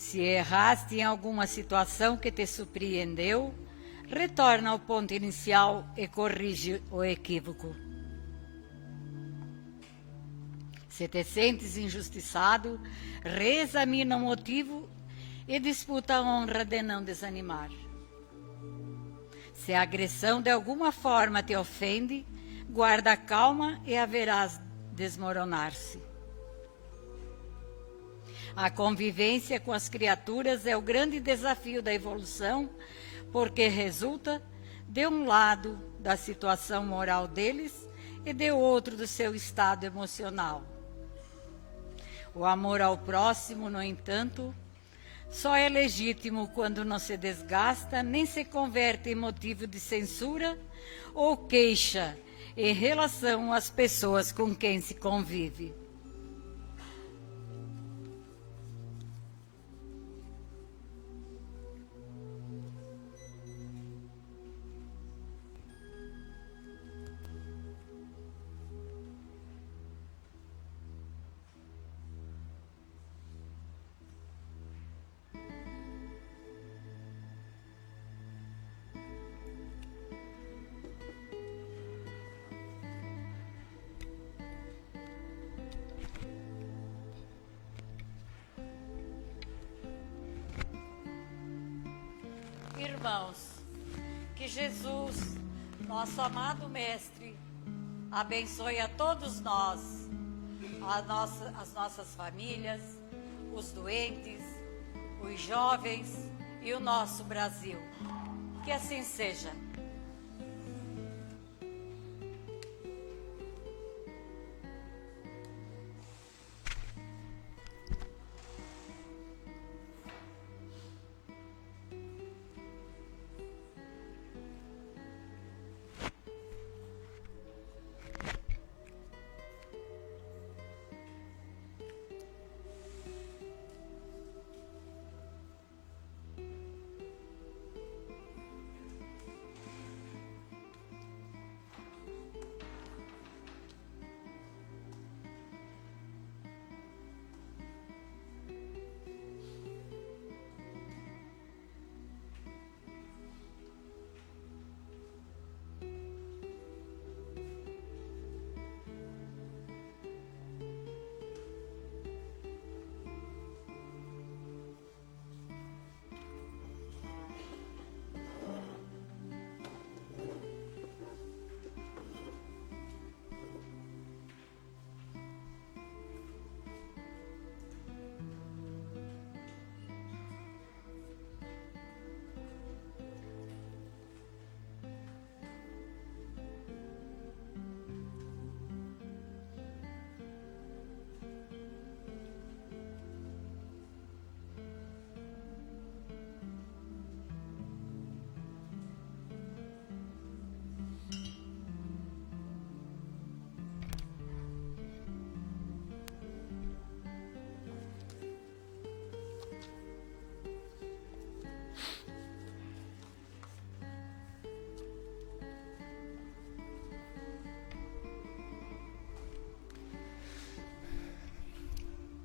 Se erraste em alguma situação que te surpreendeu, retorna ao ponto inicial e corrige o equívoco. Se te sentes injustiçado, reexamina o motivo e disputa a honra de não desanimar. Se a agressão de alguma forma te ofende, guarda a calma e a verás desmoronar-se. A convivência com as criaturas é o grande desafio da evolução, porque resulta, de um lado, da situação moral deles e de outro, do seu estado emocional. O amor ao próximo, no entanto, só é legítimo quando não se desgasta nem se converte em motivo de censura ou queixa em relação às pessoas com quem se convive. Irmãos, que Jesus, nosso amado Mestre, abençoe a todos nós, as nossas famílias, os doentes, os jovens e o nosso Brasil. Que assim seja.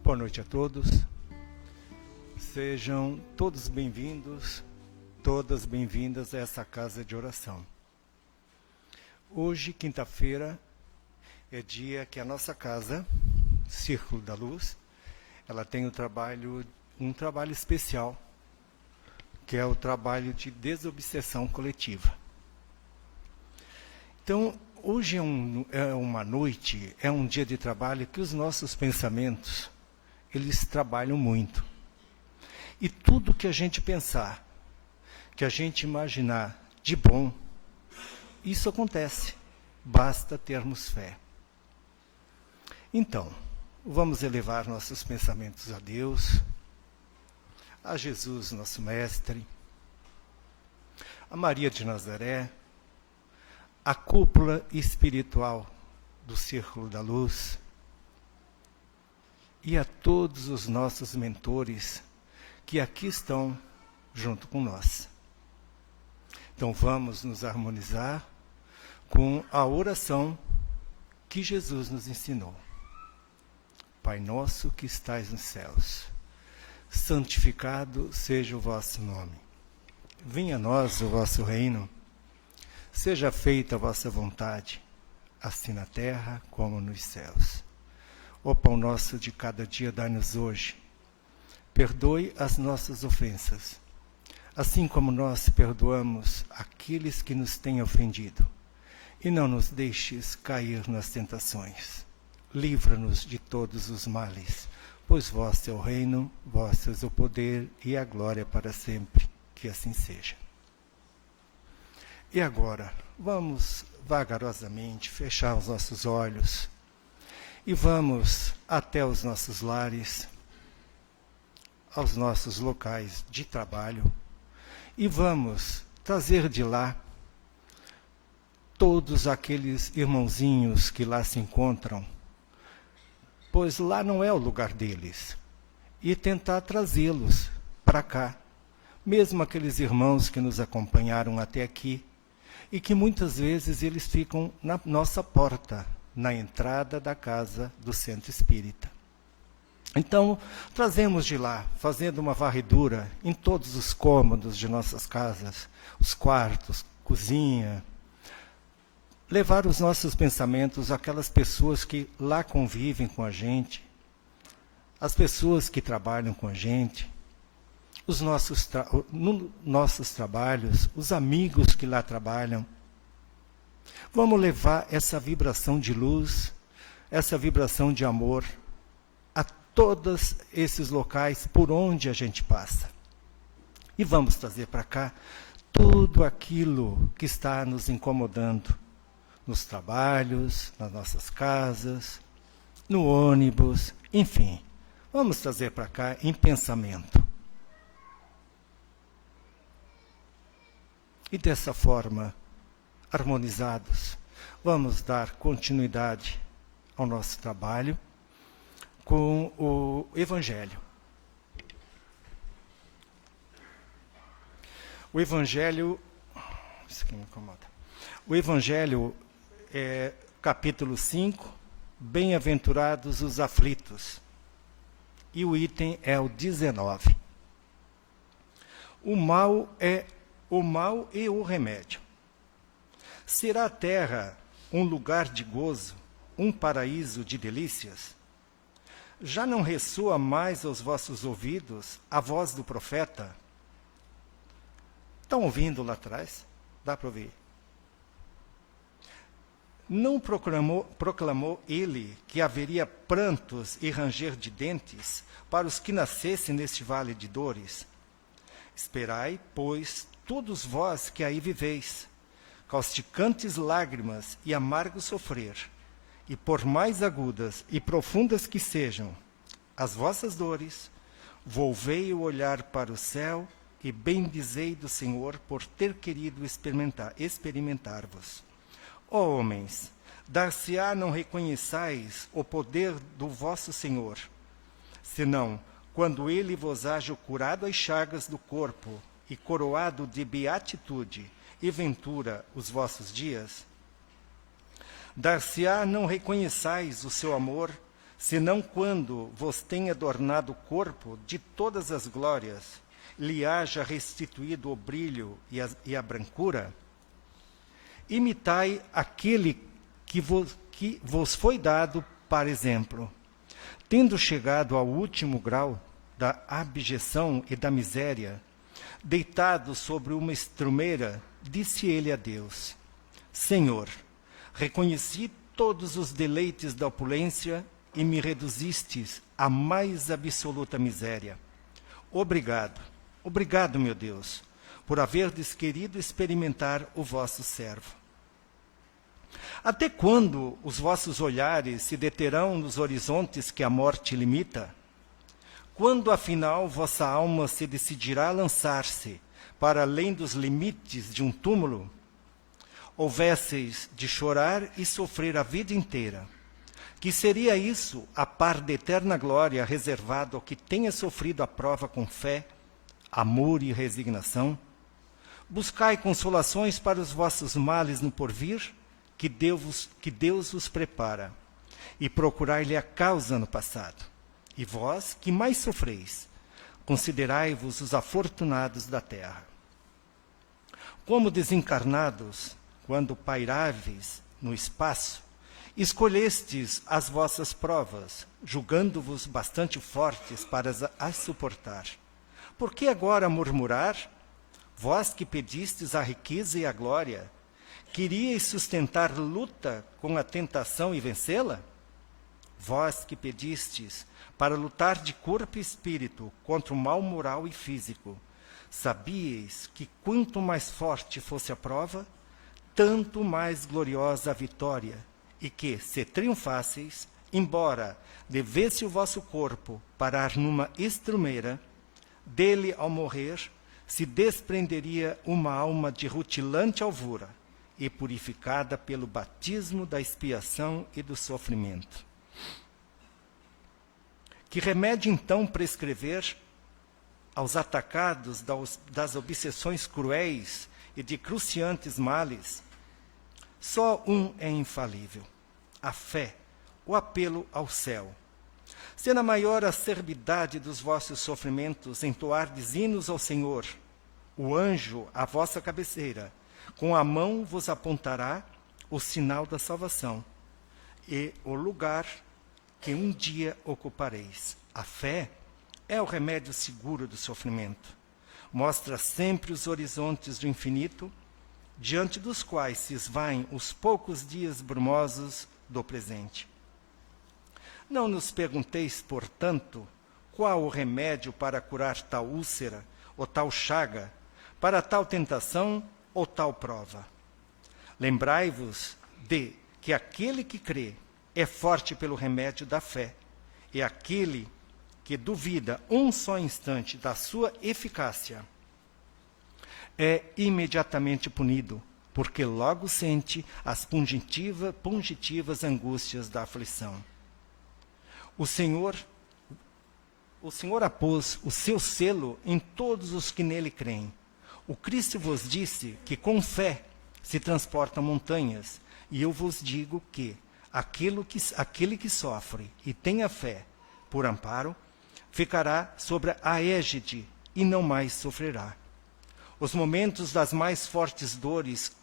Boa noite a todos. Sejam todos bem-vindos, todas bem-vindas a essa casa de oração. Hoje, quinta-feira, é dia que a nossa casa, Círculo da Luz, ela tem um trabalho especial, que é o trabalho de desobsessão coletiva. Então, hoje é uma noite, é um dia de trabalho que os nossos pensamentos, eles trabalham muito. E tudo que a gente pensar, que a gente imaginar de bom, isso acontece. Basta termos fé. Então, vamos elevar nossos pensamentos a Deus, a Jesus, nosso Mestre, a Maria de Nazaré, a cúpula espiritual do Círculo da Luz, e a todos os nossos mentores que aqui estão junto com nós. Então vamos nos harmonizar com a oração que Jesus nos ensinou. Pai nosso que estais nos céus, santificado seja o vosso nome. Venha a nós o vosso reino. Seja feita a vossa vontade, assim na terra como nos céus. O pão nosso de cada dia dai-nos hoje. Perdoe as nossas ofensas, assim como nós perdoamos aqueles que nos têm ofendido. E não nos deixes cair nas tentações. Livra-nos de todos os males, pois vosso é o reino, vosso é o poder e a glória para sempre. Que assim seja. E agora, vamos vagarosamente fechar os nossos olhos e vamos até os nossos lares, aos nossos locais de trabalho, e vamos trazer de lá todos aqueles irmãozinhos que lá se encontram, pois lá não é o lugar deles, e tentar trazê-los para cá, mesmo aqueles irmãos que nos acompanharam até aqui, e que muitas vezes eles ficam na nossa porta, na entrada da casa do Centro Espírita. Então, trazemos de lá, fazendo uma varredura em todos os cômodos de nossas casas, os quartos, cozinha, levar os nossos pensamentos àquelas pessoas que lá convivem com a gente, as pessoas que trabalham com a gente, os nossos trabalhos, os amigos que lá trabalham. Vamos levar essa vibração de luz, essa vibração de amor a todos esses locais por onde a gente passa. E vamos trazer para cá tudo aquilo que está nos incomodando, nos trabalhos, nas nossas casas, no ônibus, enfim. Vamos trazer para cá em pensamento. E dessa forma, harmonizados, vamos dar continuidade ao nosso trabalho com o Evangelho. O Evangelho, isso aqui me incomoda. O Evangelho é capítulo 5, Bem-aventurados os aflitos. E o item é o 19. O mal e o remédio. Será a terra um lugar de gozo, um paraíso de delícias? Já não ressoa mais aos vossos ouvidos a voz do profeta? Estão ouvindo lá atrás? Dá para ouvir. Não proclamou ele que haveria prantos e ranger de dentes para os que nascessem neste vale de dores? Esperai, pois, todos vós que aí viveis, causticantes lágrimas e amargo sofrer, e por mais agudas e profundas que sejam as vossas dores, volvei o olhar para o céu e bendizei do Senhor por ter querido experimentar-vos. Ó homens, dar-se-á não reconheçais o poder do vosso Senhor, senão quando ele vos haja curado as chagas do corpo e coroado de beatitude e ventura os vossos dias? Dar-se-á não reconheçais o seu amor, senão quando vos tenha adornado o corpo de todas as glórias, lhe haja restituído o brilho e a brancura? Imitai aquele que vos foi dado para exemplo. Tendo chegado ao último grau da abjeção e da miséria, deitado sobre uma estrumeira, disse ele a Deus: Senhor, reconheci todos os deleites da opulência e me reduzistes à mais absoluta miséria. Obrigado, obrigado, meu Deus, por haverdes querido experimentar o vosso servo. Até quando os vossos olhares se deterão nos horizontes que a morte limita? Quando, afinal, vossa alma se decidirá a lançar-se para além dos limites de um túmulo? Houvesseis de chorar e sofrer a vida inteira. Que seria isso a par da eterna glória reservado ao que tenha sofrido a prova com fé, amor e resignação? Buscai consolações para os vossos males no porvir, que Deus vos prepara, e procurai-lhe a causa no passado. E vós, que mais sofreis, considerai-vos os afortunados da terra. Como desencarnados, quando pairáveis no espaço, escolhestes as vossas provas, julgando-vos bastante fortes para as suportar. Por que agora murmurar? Vós que pedistes a riqueza e a glória, queríeis sustentar luta com a tentação e vencê-la? Vós que pedistes para lutar de corpo e espírito contra o mal moral e físico, sabíeis que quanto mais forte fosse a prova, tanto mais gloriosa a vitória, e que, se triunfasseis, embora devesse o vosso corpo parar numa estrumeira, dele, ao morrer, se desprenderia uma alma de rutilante alvura e purificada pelo batismo da expiação e do sofrimento. Que remédio, então, prescrever aos atacados das obsessões cruéis e de cruciantes males? Só um é infalível: a fé, o apelo ao céu. Se na maior acerbidade dos vossos sofrimentos entoardes hinos ao Senhor, o anjo à vossa cabeceira, com a mão vos apontará o sinal da salvação e o lugar que um dia ocupareis. A fé é o remédio seguro do sofrimento. Mostra sempre os horizontes do infinito, diante dos quais se esvaem os poucos dias brumosos do presente. Não nos pergunteis, portanto, qual o remédio para curar tal úlcera ou tal chaga, para tal tentação ou tal prova. Lembrai-vos de que aquele que crê é forte pelo remédio da fé, e aquele que duvida um só instante da sua eficácia é imediatamente punido, porque logo sente as pungitivas angústias da aflição. O Senhor apôs o seu selo em todos os que nele creem. O Cristo vos disse que com fé se transportam montanhas, e eu vos digo que aquele que sofre e tem a fé por amparo, ficará sobre a égide e não mais sofrerá. Os momentos das mais fortes dores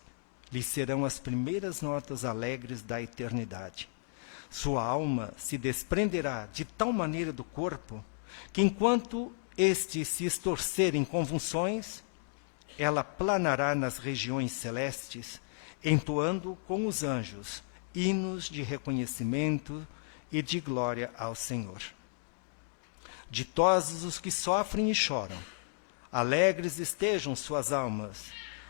lhe serão as primeiras notas alegres da eternidade. Sua alma se desprenderá de tal maneira do corpo que, enquanto este se estorcer em convulsões, ela planará nas regiões celestes, entoando com os anjos hinos de reconhecimento e de glória ao Senhor. Ditosos os que sofrem e choram, alegres estejam suas almas,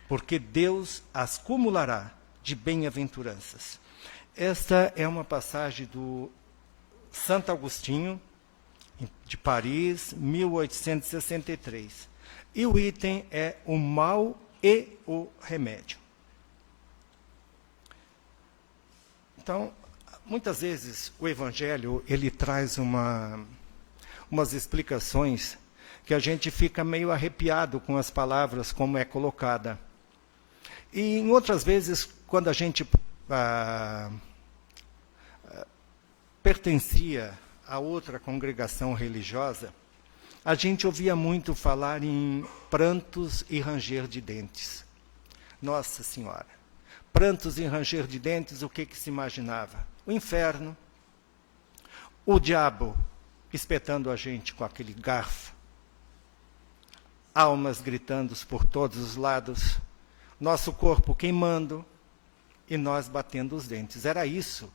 porque Deus as cumulará de bem-aventuranças. Esta é uma passagem do Santo Agostinho, de Paris, 1863. E o item é o mal e o remédio. Então, muitas vezes o Evangelho ele traz umas explicações que a gente fica meio arrepiado com as palavras como é colocada. E em outras vezes, quando a gente pertencia a outra congregação religiosa, a gente ouvia muito falar em prantos e ranger de dentes. Nossa Senhora! Prantos e ranger de dentes, o que se imaginava? O inferno, o diabo espetando a gente com aquele garfo, almas gritando por todos os lados, nosso corpo queimando e nós batendo os dentes. Era isso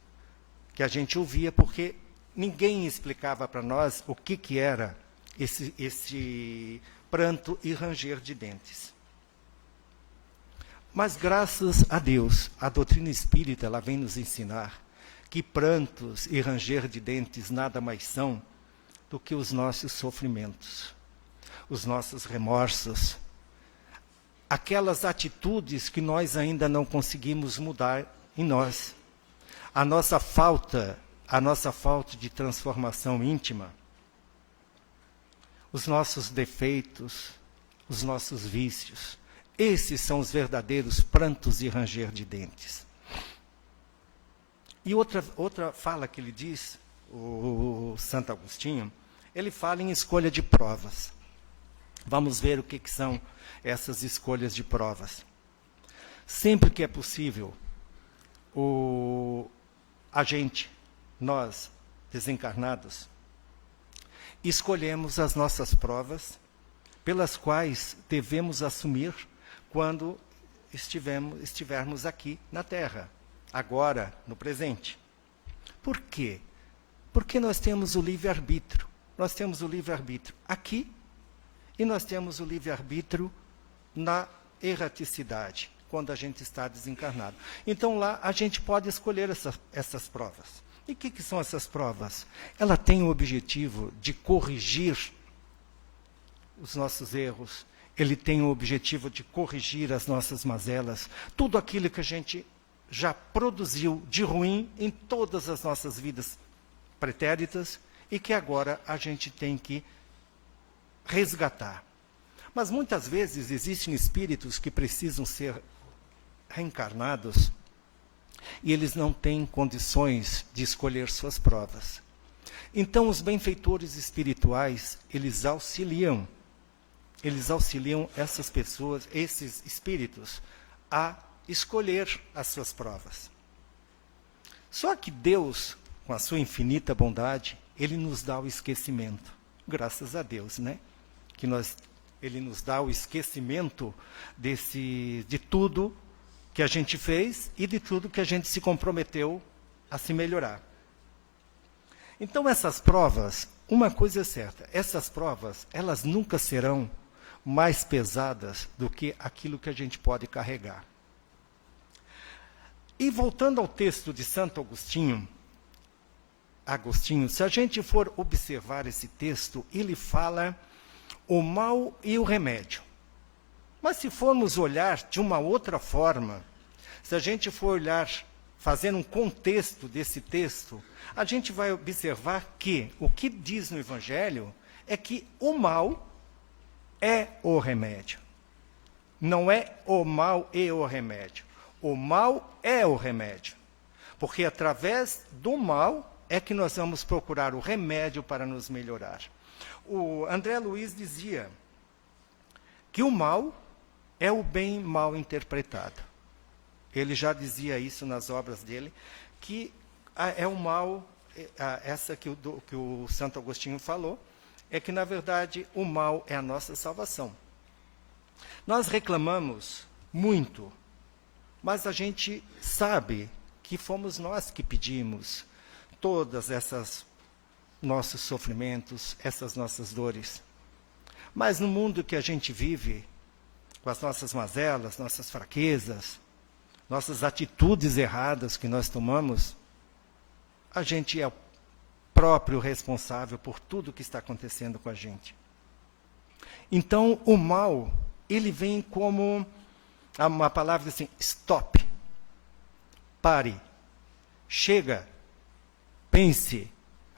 que a gente ouvia, porque ninguém explicava para nós o que era esse pranto e ranger de dentes. Mas, graças a Deus, a doutrina espírita ela vem nos ensinar que prantos e ranger de dentes nada mais são do que os nossos sofrimentos, os nossos remorsos, aquelas atitudes que nós ainda não conseguimos mudar em nós, a nossa falta de transformação íntima, os nossos defeitos, os nossos vícios. Esses são os verdadeiros prantos e ranger de dentes. E outra fala que ele diz, o Santo Agostinho, ele fala em escolha de provas. Vamos ver o que são essas escolhas de provas. Sempre que é possível, a gente, nós, desencarnados, escolhemos as nossas provas pelas quais devemos assumir quando estivermos aqui na Terra, agora, no presente. Por quê? Porque nós temos o livre-arbítrio. Nós temos o livre-arbítrio aqui e nós temos o livre-arbítrio na erraticidade, quando a gente está desencarnado. Então lá a gente pode escolher essas provas. E o que são essas provas? Ela tem o objetivo de corrigir os nossos erros, ele tem o objetivo de corrigir as nossas mazelas, tudo aquilo que a gente já produziu de ruim em todas as nossas vidas pretéritas e que agora a gente tem que resgatar. Mas muitas vezes existem espíritos que precisam ser reencarnados e eles não têm condições de escolher suas provas. Então os benfeitores espirituais, eles auxiliam essas pessoas, esses espíritos, a escolher as suas provas. Só que Deus, com a sua infinita bondade, ele nos dá o esquecimento. Graças a Deus, né? Ele nos dá o esquecimento de tudo que a gente fez e de tudo que a gente se comprometeu a se melhorar. Então essas provas, uma coisa é certa, essas provas, elas nunca serão mais pesadas do que aquilo que a gente pode carregar. E voltando ao texto de Santo Agostinho, se a gente for observar esse texto, ele fala o mal e o remédio. Mas se formos olhar de uma outra forma, se a gente for olhar, fazendo um contexto desse texto, a gente vai observar que o que diz no Evangelho é que o mal é o remédio. Não é o mal e o remédio. O mal é o remédio. Porque através do mal é que nós vamos procurar o remédio para nos melhorar. O André Luiz dizia que o mal é o bem mal interpretado. Ele já dizia isso nas obras dele, que é o mal, essa que o Santo Agostinho falou, é que, na verdade, o mal é a nossa salvação. Nós reclamamos muito, mas a gente sabe que fomos nós que pedimos todas essas nossos sofrimentos, essas nossas dores. Mas no mundo que a gente vive, com as nossas mazelas, nossas fraquezas, nossas atitudes erradas que nós tomamos, a gente é o próprio responsável por tudo que está acontecendo com a gente. Então, o mal, ele vem como uma palavra assim, stop, pare, chega, pense,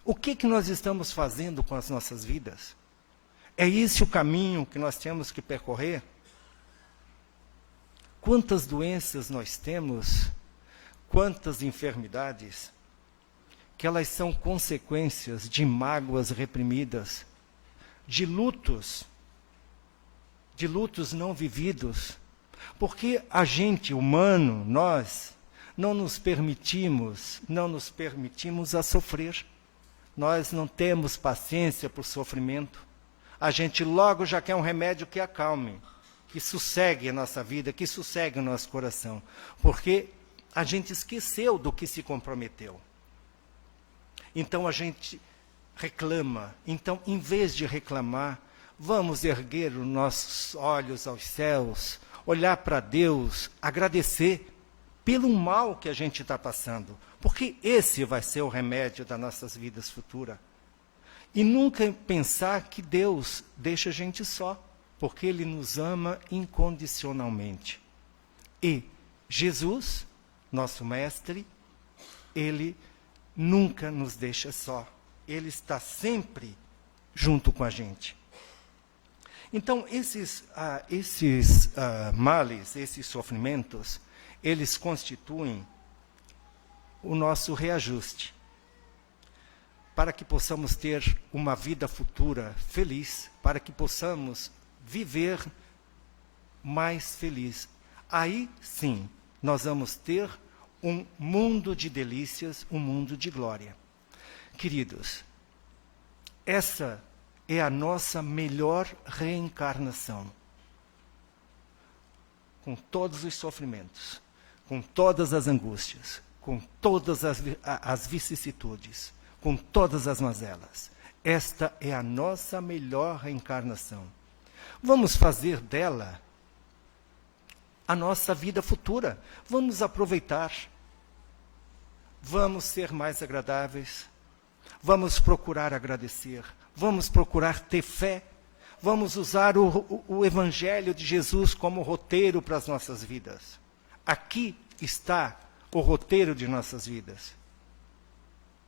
o que nós estamos fazendo com as nossas vidas? É esse o caminho que nós temos que percorrer? Quantas doenças nós temos, quantas enfermidades, que elas são consequências de mágoas reprimidas, de lutos não vividos, porque a gente, humano, nós, não nos permitimos a sofrer. Nós não temos paciência por sofrimento. A gente logo já quer um remédio que acalme, que sossegue a nossa vida, que sossegue o nosso coração, porque a gente esqueceu do que se comprometeu. Então a gente reclama. Então, em vez de reclamar, vamos erguer os nossos olhos aos céus, olhar para Deus, agradecer pelo mal que a gente está passando, porque esse vai ser o remédio das nossas vidas futuras. E nunca pensar que Deus deixa a gente só, porque Ele nos ama incondicionalmente. E Jesus, nosso Mestre, Ele nunca nos deixa só. Ele está sempre junto com a gente. Então, esses males, esses sofrimentos, eles constituem o nosso reajuste, para que possamos ter uma vida futura feliz, para que possamos viver mais feliz. Aí sim, nós vamos ter um mundo de delícias, um mundo de glória. Queridos, essa é a nossa melhor reencarnação. Com todos os sofrimentos, com todas as angústias, com todas as vicissitudes, com todas as mazelas. Esta é a nossa melhor reencarnação. Vamos fazer dela a nossa vida futura. Vamos aproveitar. Vamos ser mais agradáveis. Vamos procurar agradecer. Vamos procurar ter fé. Vamos usar o Evangelho de Jesus como roteiro para as nossas vidas. Aqui está o roteiro de nossas vidas.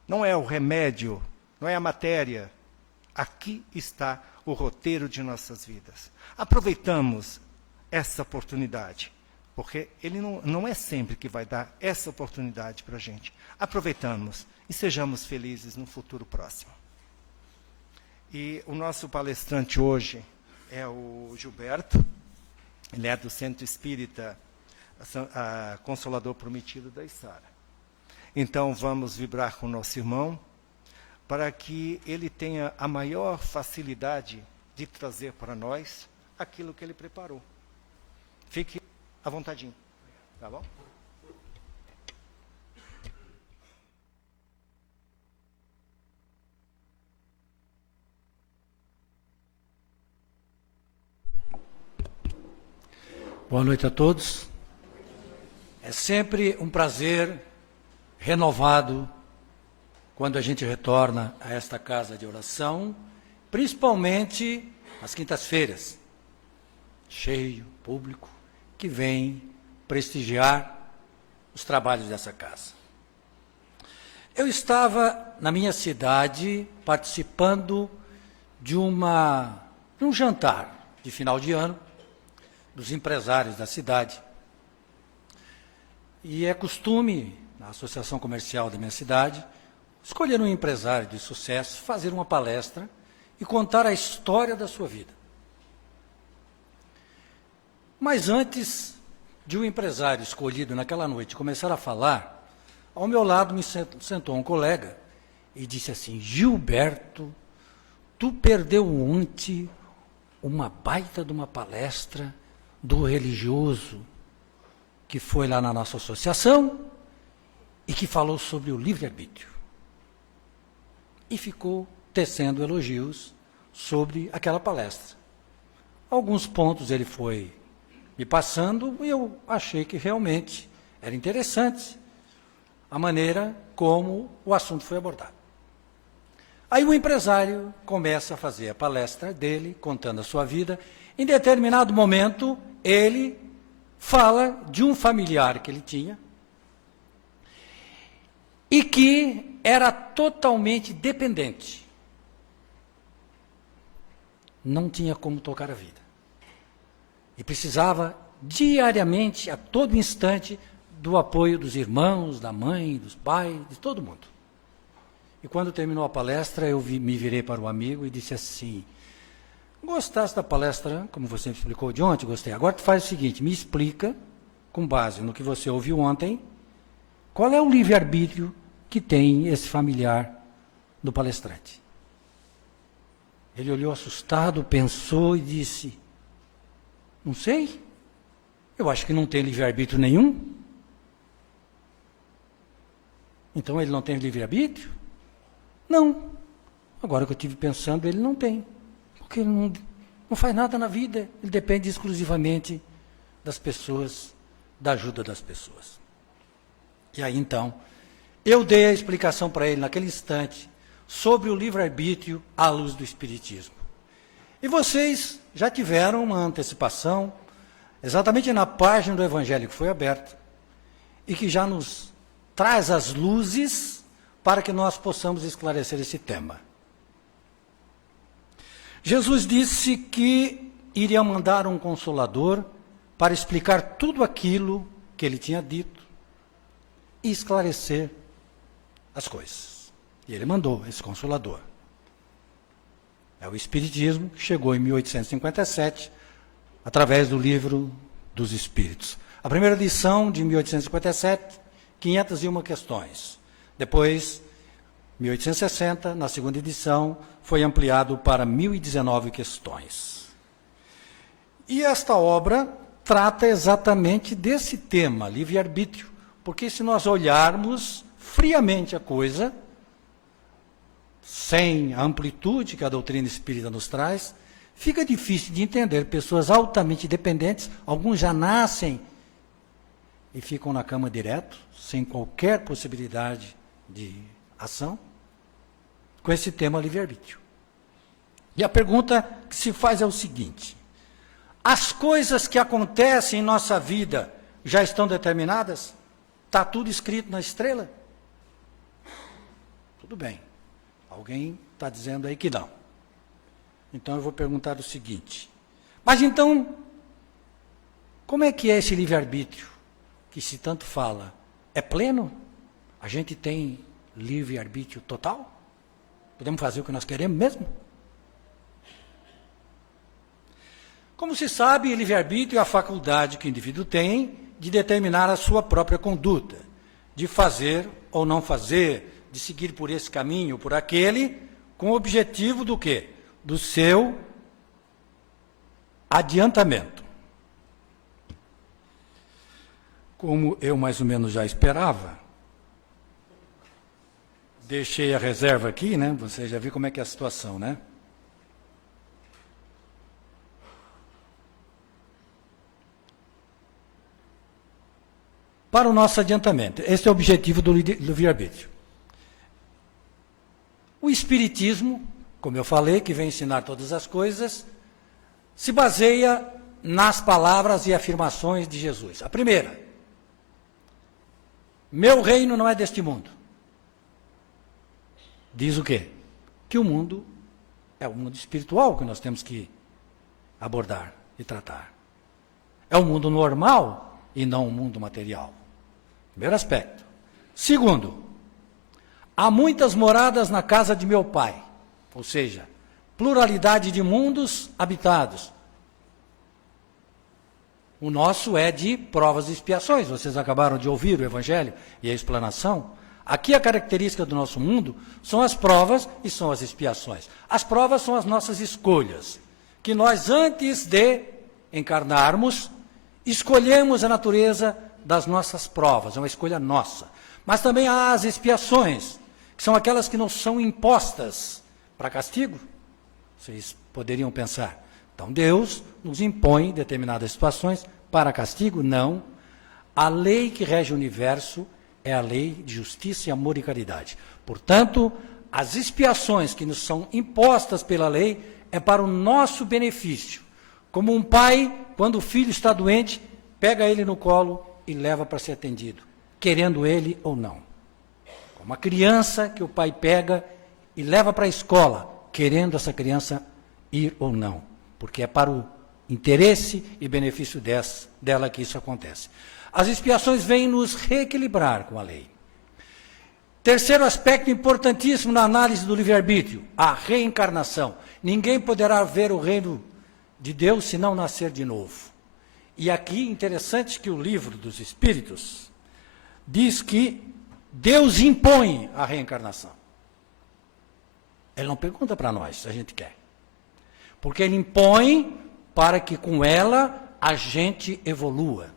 Não é o remédio, não é a matéria. Aqui está o roteiro de nossas vidas. Aproveitamos essa oportunidade, porque Ele não é sempre que vai dar essa oportunidade para a gente. Aproveitamos e sejamos felizes no futuro próximo. E o nosso palestrante hoje é o Gilberto. Ele é do Centro Espírita Consolador Prometido da Içara. Então, vamos vibrar com o nosso irmão para que ele tenha a maior facilidade de trazer para nós aquilo que ele preparou. Fique à vontadinho, tá bom? Boa noite a todos. É sempre um prazer renovado quando a gente retorna a esta casa de oração, principalmente às quintas-feiras. Cheio, público, que vem prestigiar os trabalhos dessa casa. Eu estava na minha cidade participando de um jantar de final de ano dos empresários da cidade. E é costume, na associação comercial da minha cidade, escolher um empresário de sucesso, fazer uma palestra e contar a história da sua vida. Mas antes de um empresário escolhido naquela noite começar a falar, ao meu lado me sentou um colega e disse assim: Gilberto, tu perdeu ontem uma baita de uma palestra do religioso que foi lá na nossa associação e que falou sobre o livre-arbítrio. E ficou tecendo elogios sobre aquela palestra. Alguns pontos ele foi me passando e eu achei que realmente era interessante a maneira como o assunto foi abordado. Aí o empresário começa a fazer a palestra dele, contando a sua vida. Em determinado momento, ele fala de um familiar que ele tinha e que era totalmente dependente. Não tinha como tocar a vida. E precisava diariamente, a todo instante, do apoio dos irmãos, da mãe, dos pais, de todo mundo. E quando terminou a palestra, eu me virei para o amigo e disse assim: gostaste da palestra, como você me explicou de ontem? Gostei. Agora tu faz o seguinte, me explica, com base no que você ouviu ontem, qual é o livre-arbítrio que tem esse familiar do palestrante. Ele olhou assustado, pensou e disse: não sei, eu acho que não tem livre-arbítrio nenhum. Então ele não tem livre-arbítrio? Não. Agora que eu estive pensando, ele não tem. Porque ele não faz nada na vida, ele depende exclusivamente das pessoas, da ajuda das pessoas. E aí então, eu dei a explicação para ele naquele instante sobre o livre-arbítrio à luz do Espiritismo. E vocês já tiveram uma antecipação, exatamente na página do Evangelho que foi aberta, e que já nos traz as luzes para que nós possamos esclarecer esse tema. Jesus disse que iria mandar um Consolador para explicar tudo aquilo que ele tinha dito e esclarecer as coisas. E ele mandou esse Consolador. É o Espiritismo que chegou em 1857, através do Livro dos Espíritos. A primeira edição, de 1857, 501 questões. Depois, 1860, na segunda edição, foi ampliado para 1019 questões. E esta obra trata exatamente desse tema, livre-arbítrio, porque se nós olharmos friamente a coisa, sem a amplitude que a doutrina espírita nos traz, fica difícil de entender pessoas altamente dependentes, alguns já nascem e ficam na cama direto, sem qualquer possibilidade de ação, com esse tema livre-arbítrio. E a pergunta que se faz é o seguinte: as coisas que acontecem em nossa vida já estão determinadas? Está tudo escrito na estrela? Tudo bem. Alguém está dizendo aí que não. Então eu vou perguntar o seguinte: mas então, como é que é esse livre-arbítrio que se tanto fala? É pleno? A gente tem livre-arbítrio total? Podemos fazer o que nós queremos mesmo? Como se sabe, livre-arbítrio é a faculdade que o indivíduo tem de determinar a sua própria conduta, de fazer ou não fazer, de seguir por esse caminho ou por aquele, com o objetivo do quê? Do seu adiantamento. Como eu mais ou menos já esperava, deixei a reserva aqui, né? Você já viu como é que é a situação, né? Para o nosso adiantamento. Esse é o objetivo do livre-arbítrio. O Espiritismo, como eu falei, que vem ensinar todas as coisas, se baseia nas palavras e afirmações de Jesus. A primeira: meu reino não é deste mundo. Diz o quê? Que o mundo é o mundo espiritual que nós temos que abordar e tratar. É o mundo normal e não o mundo material. Primeiro aspecto. Segundo, há muitas moradas na casa de meu Pai, ou seja, pluralidade de mundos habitados. O nosso é de provas e expiações. Vocês acabaram de ouvir o Evangelho e a explanação. Aqui a característica do nosso mundo são as provas e são as expiações. As provas são as nossas escolhas, que nós, antes de encarnarmos, escolhemos a natureza das nossas provas, é uma escolha nossa. Mas também há as expiações, que são aquelas que nos são impostas para castigo. Vocês poderiam pensar, então Deus nos impõe determinadas situações para castigo? Não. A lei que rege o universo é a lei de justiça, e amor e caridade. Portanto, as expiações que nos são impostas pela lei é para o nosso benefício. Como um pai, quando o filho está doente, pega ele no colo e leva para ser atendido, querendo ele ou não. Como a criança que o pai pega e leva para a escola, querendo essa criança ir ou não, porque é para o interesse e benefício dela que isso acontece. As expiações vêm nos reequilibrar com a lei. Terceiro aspecto importantíssimo na análise do livre-arbítrio, a reencarnação. Ninguém poderá ver o reino de Deus se não nascer de novo. E aqui, interessante que o Livro dos Espíritos diz que Deus impõe a reencarnação. Ele não pergunta para nós se a gente quer. Porque ele impõe para que com ela a gente evolua.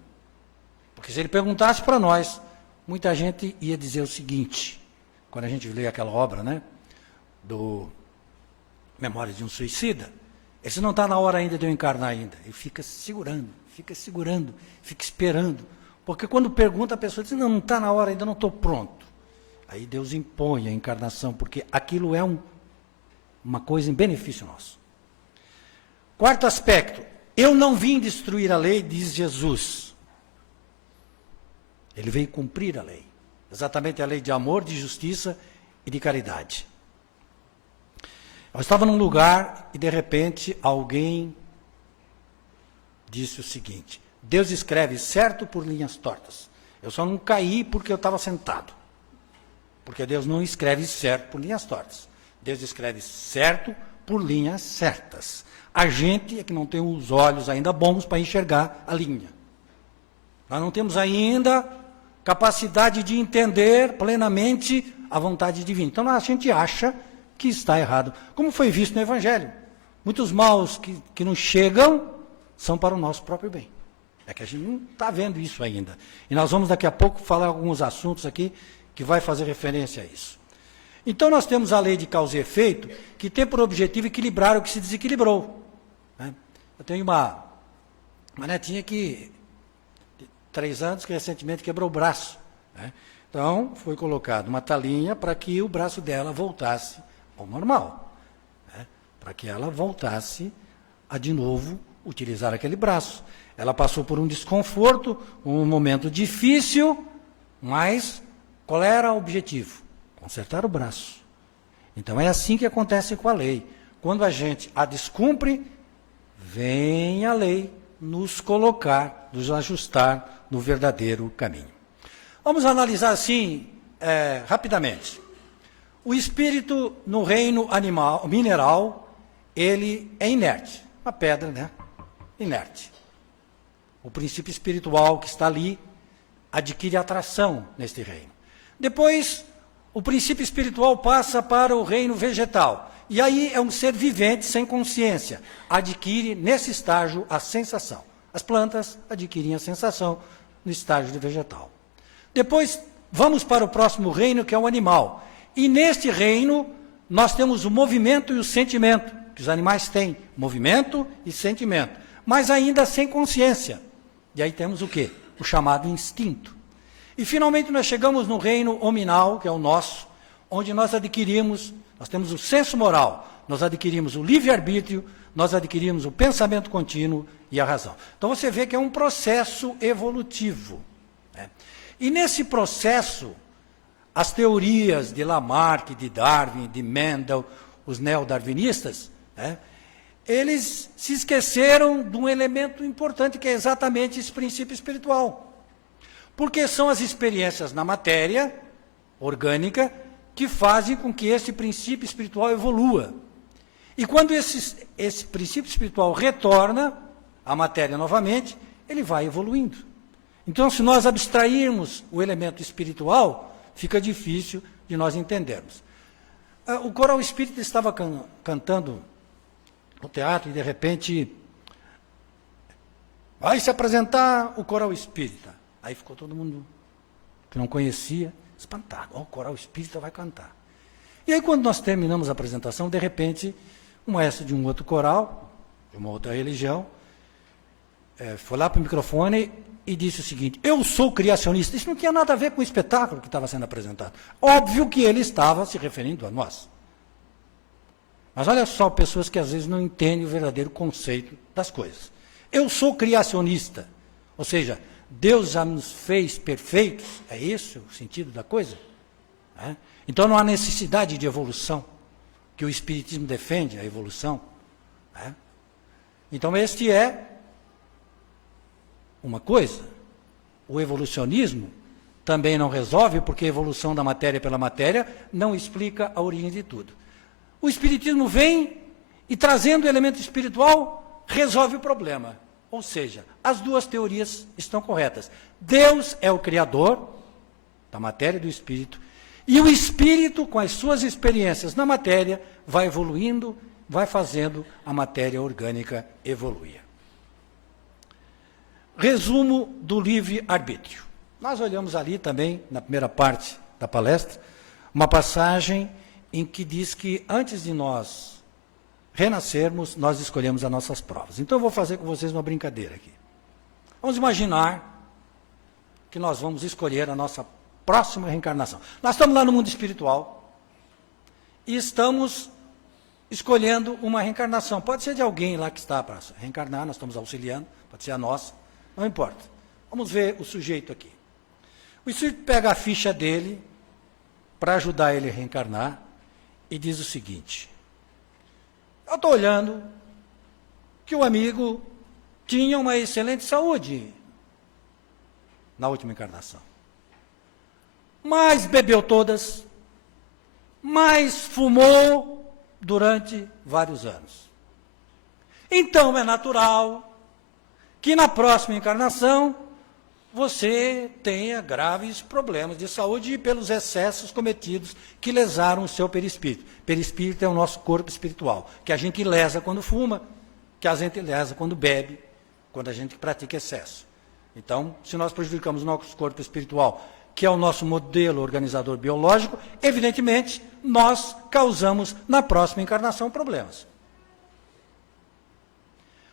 Porque se ele perguntasse para nós, muita gente ia dizer o seguinte, quando a gente lê aquela obra, né, do Memórias de um Suicida, esse não está na hora ainda de eu encarnar ainda. Ele fica segurando, fica esperando. Porque quando pergunta, a pessoa diz, não está na hora ainda, não estou pronto. Aí Deus impõe a encarnação, porque aquilo é uma coisa em benefício nosso. Quarto aspecto, eu não vim destruir a lei, diz Jesus. Ele veio cumprir a lei. Exatamente a lei de amor, de justiça e de caridade. Eu estava num lugar e, de repente, alguém disse o seguinte, Deus escreve certo por linhas tortas. Eu só não caí porque eu estava sentado. Porque Deus não escreve certo por linhas tortas. Deus escreve certo por linhas certas. A gente é que não tem os olhos ainda bons para enxergar a linha. Nós não temos ainda capacidade de entender plenamente a vontade divina. Então a gente acha que está errado. Como foi visto no Evangelho. Muitos maus que nos chegam são para o nosso próprio bem. É que a gente não está vendo isso ainda. E nós vamos daqui a pouco falar alguns assuntos aqui que vai fazer referência a isso. Então nós temos a lei de causa e efeito, que tem por objetivo equilibrar o que se desequilibrou. Né? Eu tenho uma netinha que, de 3 anos, que recentemente quebrou o braço. Né? Então, foi colocada uma talinha para que o braço dela voltasse ao normal. Né? Para que ela voltasse a, de novo, utilizar aquele braço. Ela passou por um desconforto, um momento difícil, mas qual era o objetivo? Consertar o braço. Então é assim que acontece com a lei. Quando a gente a descumpre, vem a lei nos colocar, nos ajustar no verdadeiro caminho. Vamos analisar assim, rapidamente. O espírito no reino animal, mineral, ele é inerte. Uma pedra, né? Inerte. O princípio espiritual que está ali adquire atração neste reino. Depois, o princípio espiritual passa para o reino vegetal. E aí é um ser vivente sem consciência. Adquire, nesse estágio, a sensação. As plantas adquirem a sensação no estágio de vegetal. Depois, vamos para o próximo reino, que é o animal. E neste reino, nós temos o movimento e o sentimento, que os animais têm. Movimento e sentimento. Mas ainda sem consciência. E aí temos o quê? O chamado instinto. E finalmente nós chegamos no reino hominal, que é o nosso, onde nós temos o senso moral, nós adquirimos o livre-arbítrio, nós adquirimos o pensamento contínuo e a razão. Então você vê que é um processo evolutivo. Né? E nesse processo, as teorias de Lamarck, de Darwin, de Mendel, os neodarwinistas, né? Eles se esqueceram de um elemento importante, que é exatamente esse princípio espiritual. Porque são as experiências na matéria orgânica que fazem com que esse princípio espiritual evolua. E quando esse princípio espiritual retorna à matéria novamente, ele vai evoluindo. Então, se nós abstrairmos o elemento espiritual, fica difícil de nós entendermos. O coral espírita estava cantando no teatro e, de repente, vai se apresentar o coral espírita. Aí ficou todo mundo que não conhecia, espantado. O coral espírita vai cantar. E aí, quando nós terminamos a apresentação, de repente, um maestro de um outro coral, de uma outra religião, foi lá para o microfone e disse o seguinte: eu sou criacionista. Isso não tinha nada a ver com o espetáculo que estava sendo apresentado. Óbvio que ele estava se referindo a nós. Mas olha só, pessoas que às vezes não entendem o verdadeiro conceito das coisas. Eu sou criacionista, ou seja, Deus já nos fez perfeitos, é esse o sentido da coisa? É? Então não há necessidade de evolução, que o Espiritismo defende, a evolução. É? Então este é uma coisa. O evolucionismo também não resolve, porque a evolução da matéria pela matéria não explica a origem de tudo. O Espiritismo vem e, trazendo o elemento espiritual, resolve o problema. Ou seja, as duas teorias estão corretas. Deus é o Criador da matéria e do Espírito, e o Espírito, com as suas experiências na matéria, vai evoluindo, vai fazendo a matéria orgânica evoluir. Resumo do livre-arbítrio. Nós olhamos ali também, na primeira parte da palestra, uma passagem em que diz que antes de nós renascermos, nós escolhemos as nossas provas. Então eu vou fazer com vocês uma brincadeira aqui. Vamos imaginar que nós vamos escolher a nossa próxima reencarnação. Nós estamos lá no mundo espiritual e estamos escolhendo uma reencarnação. Pode ser de alguém lá que está para reencarnar, nós estamos auxiliando, pode ser a nossa, não importa. Vamos ver o sujeito aqui. O sujeito pega a ficha dele para ajudar ele a reencarnar e diz o seguinte: eu estou olhando que o amigo tinha uma excelente saúde na última encarnação, mas bebeu todas, mas fumou durante vários anos. Então, é natural que na próxima encarnação você tenha graves problemas de saúde pelos excessos cometidos que lesaram o seu perispírito. Perispírito é o nosso corpo espiritual, que a gente lesa quando fuma, que a gente lesa quando bebe, quando a gente pratica excesso. Então, se nós prejudicamos o nosso corpo espiritual, que é o nosso modelo organizador biológico, evidentemente, nós causamos na próxima encarnação problemas.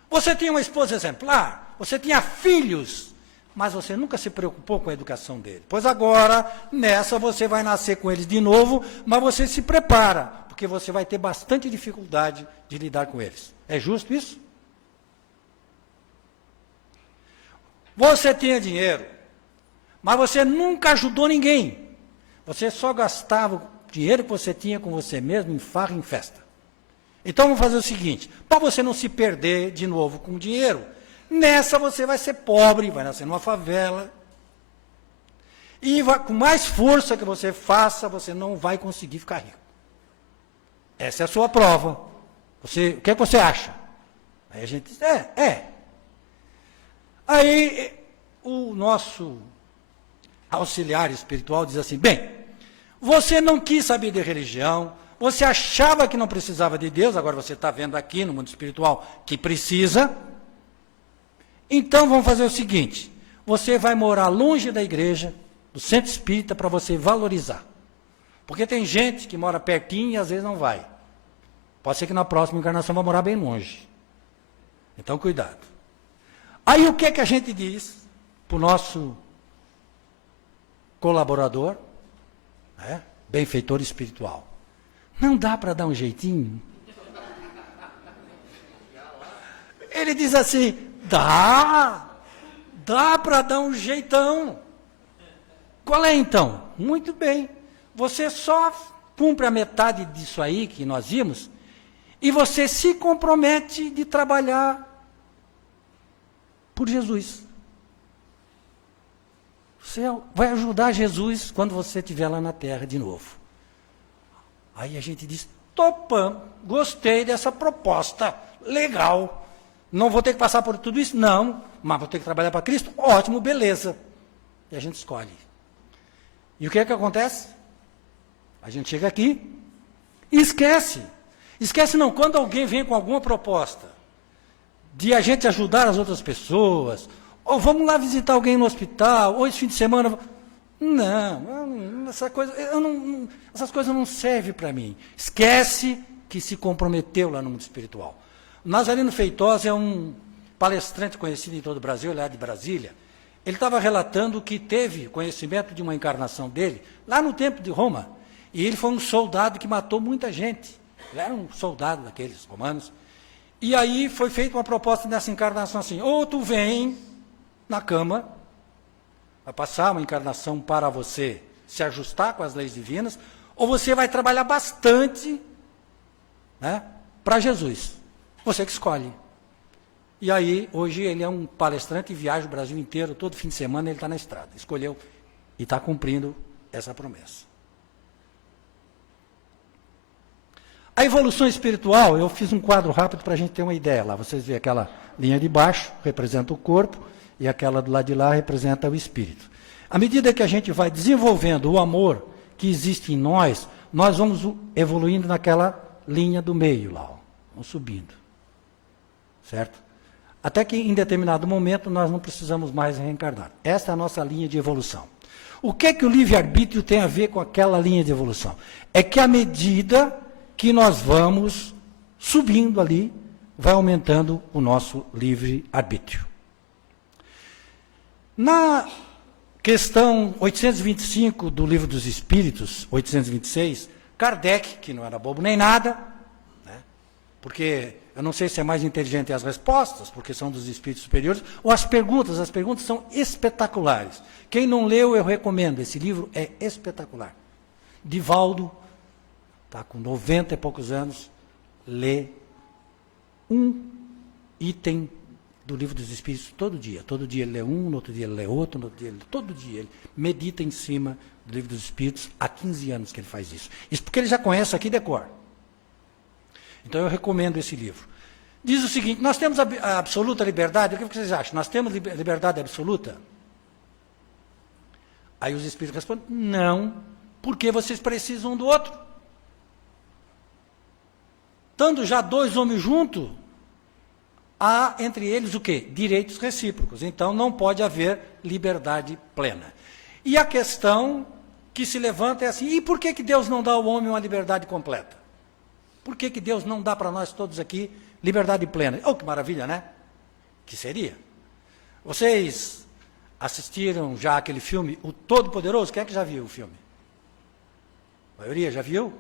Você tinha uma esposa exemplar, você tinha filhos, mas você nunca se preocupou com a educação dele. Pois agora, nessa, você vai nascer com eles de novo, mas você se prepara, porque você vai ter bastante dificuldade de lidar com eles. É justo isso? Você tinha dinheiro, mas você nunca ajudou ninguém. Você só gastava o dinheiro que você tinha com você mesmo em farra e em festa. Então, vamos fazer o seguinte, para você não se perder de novo com o dinheiro, nessa você vai ser pobre, vai nascer numa favela. E com mais força que você faça, você não vai conseguir ficar rico. Essa é a sua prova. O que é que você acha? Aí a gente diz, Aí o nosso auxiliar espiritual diz assim, bem, você não quis saber de religião, você achava que não precisava de Deus, agora você está vendo aqui no mundo espiritual que precisa. Então vamos fazer o seguinte, você vai morar longe da igreja, do centro espírita, para você valorizar. Porque tem gente que mora pertinho e às vezes não vai. Pode ser que na próxima encarnação vai morar bem longe. Então cuidado. Aí o que é que a gente diz para o nosso colaborador, benfeitor espiritual? Não dá para dar um jeitinho? Ele diz assim, dá para dar um jeitão. Qual é então? Muito bem, você só cumpre a metade disso aí que nós vimos, e você se compromete de trabalhar por Jesus. Você vai ajudar Jesus quando você estiver lá na terra de novo. Aí a gente diz, topamos, gostei dessa proposta, legal. Não vou ter que passar por tudo isso? Não, mas vou ter que trabalhar para Cristo? Ótimo, beleza. E a gente escolhe. E o que é que acontece? A gente chega aqui e esquece. Esquece não, quando alguém vem com alguma proposta de a gente ajudar as outras pessoas, ou vamos lá visitar alguém no hospital, ou esse fim de semana... Não, essas coisas não servem para mim. Esquece que se comprometeu lá no mundo espiritual. Nazareno Feitosa é um palestrante conhecido em todo o Brasil, ele é de Brasília. Ele estava relatando que teve conhecimento de uma encarnação dele, lá no tempo de Roma, e ele foi um soldado que matou muita gente. Ele era um soldado daqueles romanos. E aí foi feita uma proposta nessa encarnação assim, ou tu vem na cama, vai passar uma encarnação para você se ajustar com as leis divinas, ou você vai trabalhar bastante, para Jesus. Você que escolhe. E aí, hoje, ele é um palestrante e viaja o Brasil inteiro, todo fim de semana ele está na estrada. Escolheu e está cumprindo essa promessa. A evolução espiritual, eu fiz um quadro rápido para a gente ter uma ideia lá. Vocês veem aquela linha de baixo, representa o corpo, e aquela do lado de lá representa o espírito. À medida que a gente vai desenvolvendo o amor que existe em nós, nós vamos evoluindo naquela linha do meio lá, vamos subindo. Certo? Até que em determinado momento nós não precisamos mais reencarnar. Esta é a nossa linha de evolução. O que é que o livre-arbítrio tem a ver com aquela linha de evolução? É que à medida que nós vamos subindo ali, vai aumentando o nosso livre-arbítrio. Na questão 825 do Livro dos Espíritos, 826, Kardec, que não era bobo nem nada, porque eu não sei se é mais inteligente as respostas, porque são dos espíritos superiores, ou as perguntas são espetaculares. Quem não leu, eu recomendo, esse livro é espetacular. Divaldo, está com 90 e poucos anos, lê um item do Livro dos Espíritos todo dia. Todo dia ele lê um, no outro dia ele lê outro, no outro dia ele lê, todo dia ele medita em cima do Livro dos Espíritos, há 15 anos que ele faz isso. Isso porque ele já conhece aqui de cor. Então eu recomendo esse livro. Diz o seguinte, nós temos a absoluta liberdade, o que vocês acham? Nós temos liberdade absoluta? Aí os espíritos respondem, não, porque vocês precisam um do outro. Estando já dois homens juntos, há entre eles o quê? Direitos recíprocos. Então não pode haver liberdade plena. E a questão que se levanta é assim, e por que Deus não dá ao homem uma liberdade completa? Por que Deus não dá para nós todos aqui liberdade plena? Oh, que maravilha, né? Que seria? Vocês assistiram já aquele filme, O Todo-Poderoso? Quem é que já viu o filme? A maioria já viu?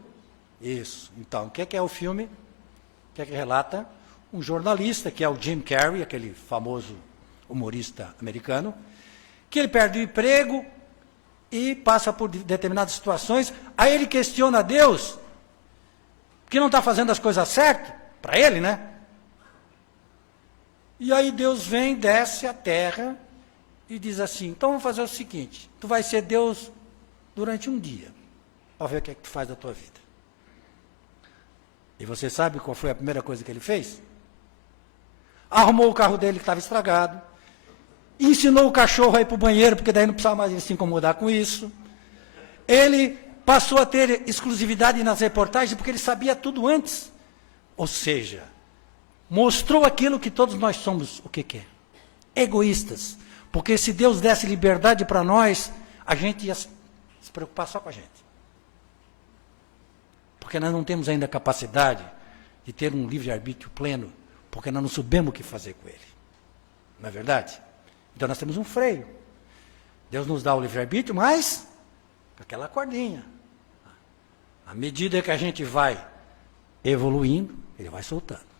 Isso. Então, o que é o filme? O que relata? Um jornalista, que é o Jim Carrey, aquele famoso humorista americano, que ele perde o emprego e passa por determinadas situações, aí ele questiona Deus, que não está fazendo as coisas certas, para ele, né? E aí Deus vem, desce a terra e diz assim, então vamos fazer o seguinte, tu vai ser Deus durante um dia, para ver o que é que tu faz da tua vida. E você sabe qual foi a primeira coisa que ele fez? Arrumou o carro dele que estava estragado, ensinou o cachorro a ir para o banheiro, porque daí não precisava mais ele se incomodar com isso. Ele passou a ter exclusividade nas reportagens, porque ele sabia tudo antes. Ou seja, mostrou aquilo que todos nós somos, o que é? Egoístas. Porque se Deus desse liberdade para nós, a gente ia se preocupar só com a gente. Porque nós não temos ainda a capacidade de ter um livre-arbítrio pleno, porque nós não sabemos o que fazer com ele. Não é verdade? Então nós temos um freio. Deus nos dá o livre-arbítrio, mas com aquela cordinha. À medida que a gente vai evoluindo, ele vai soltando.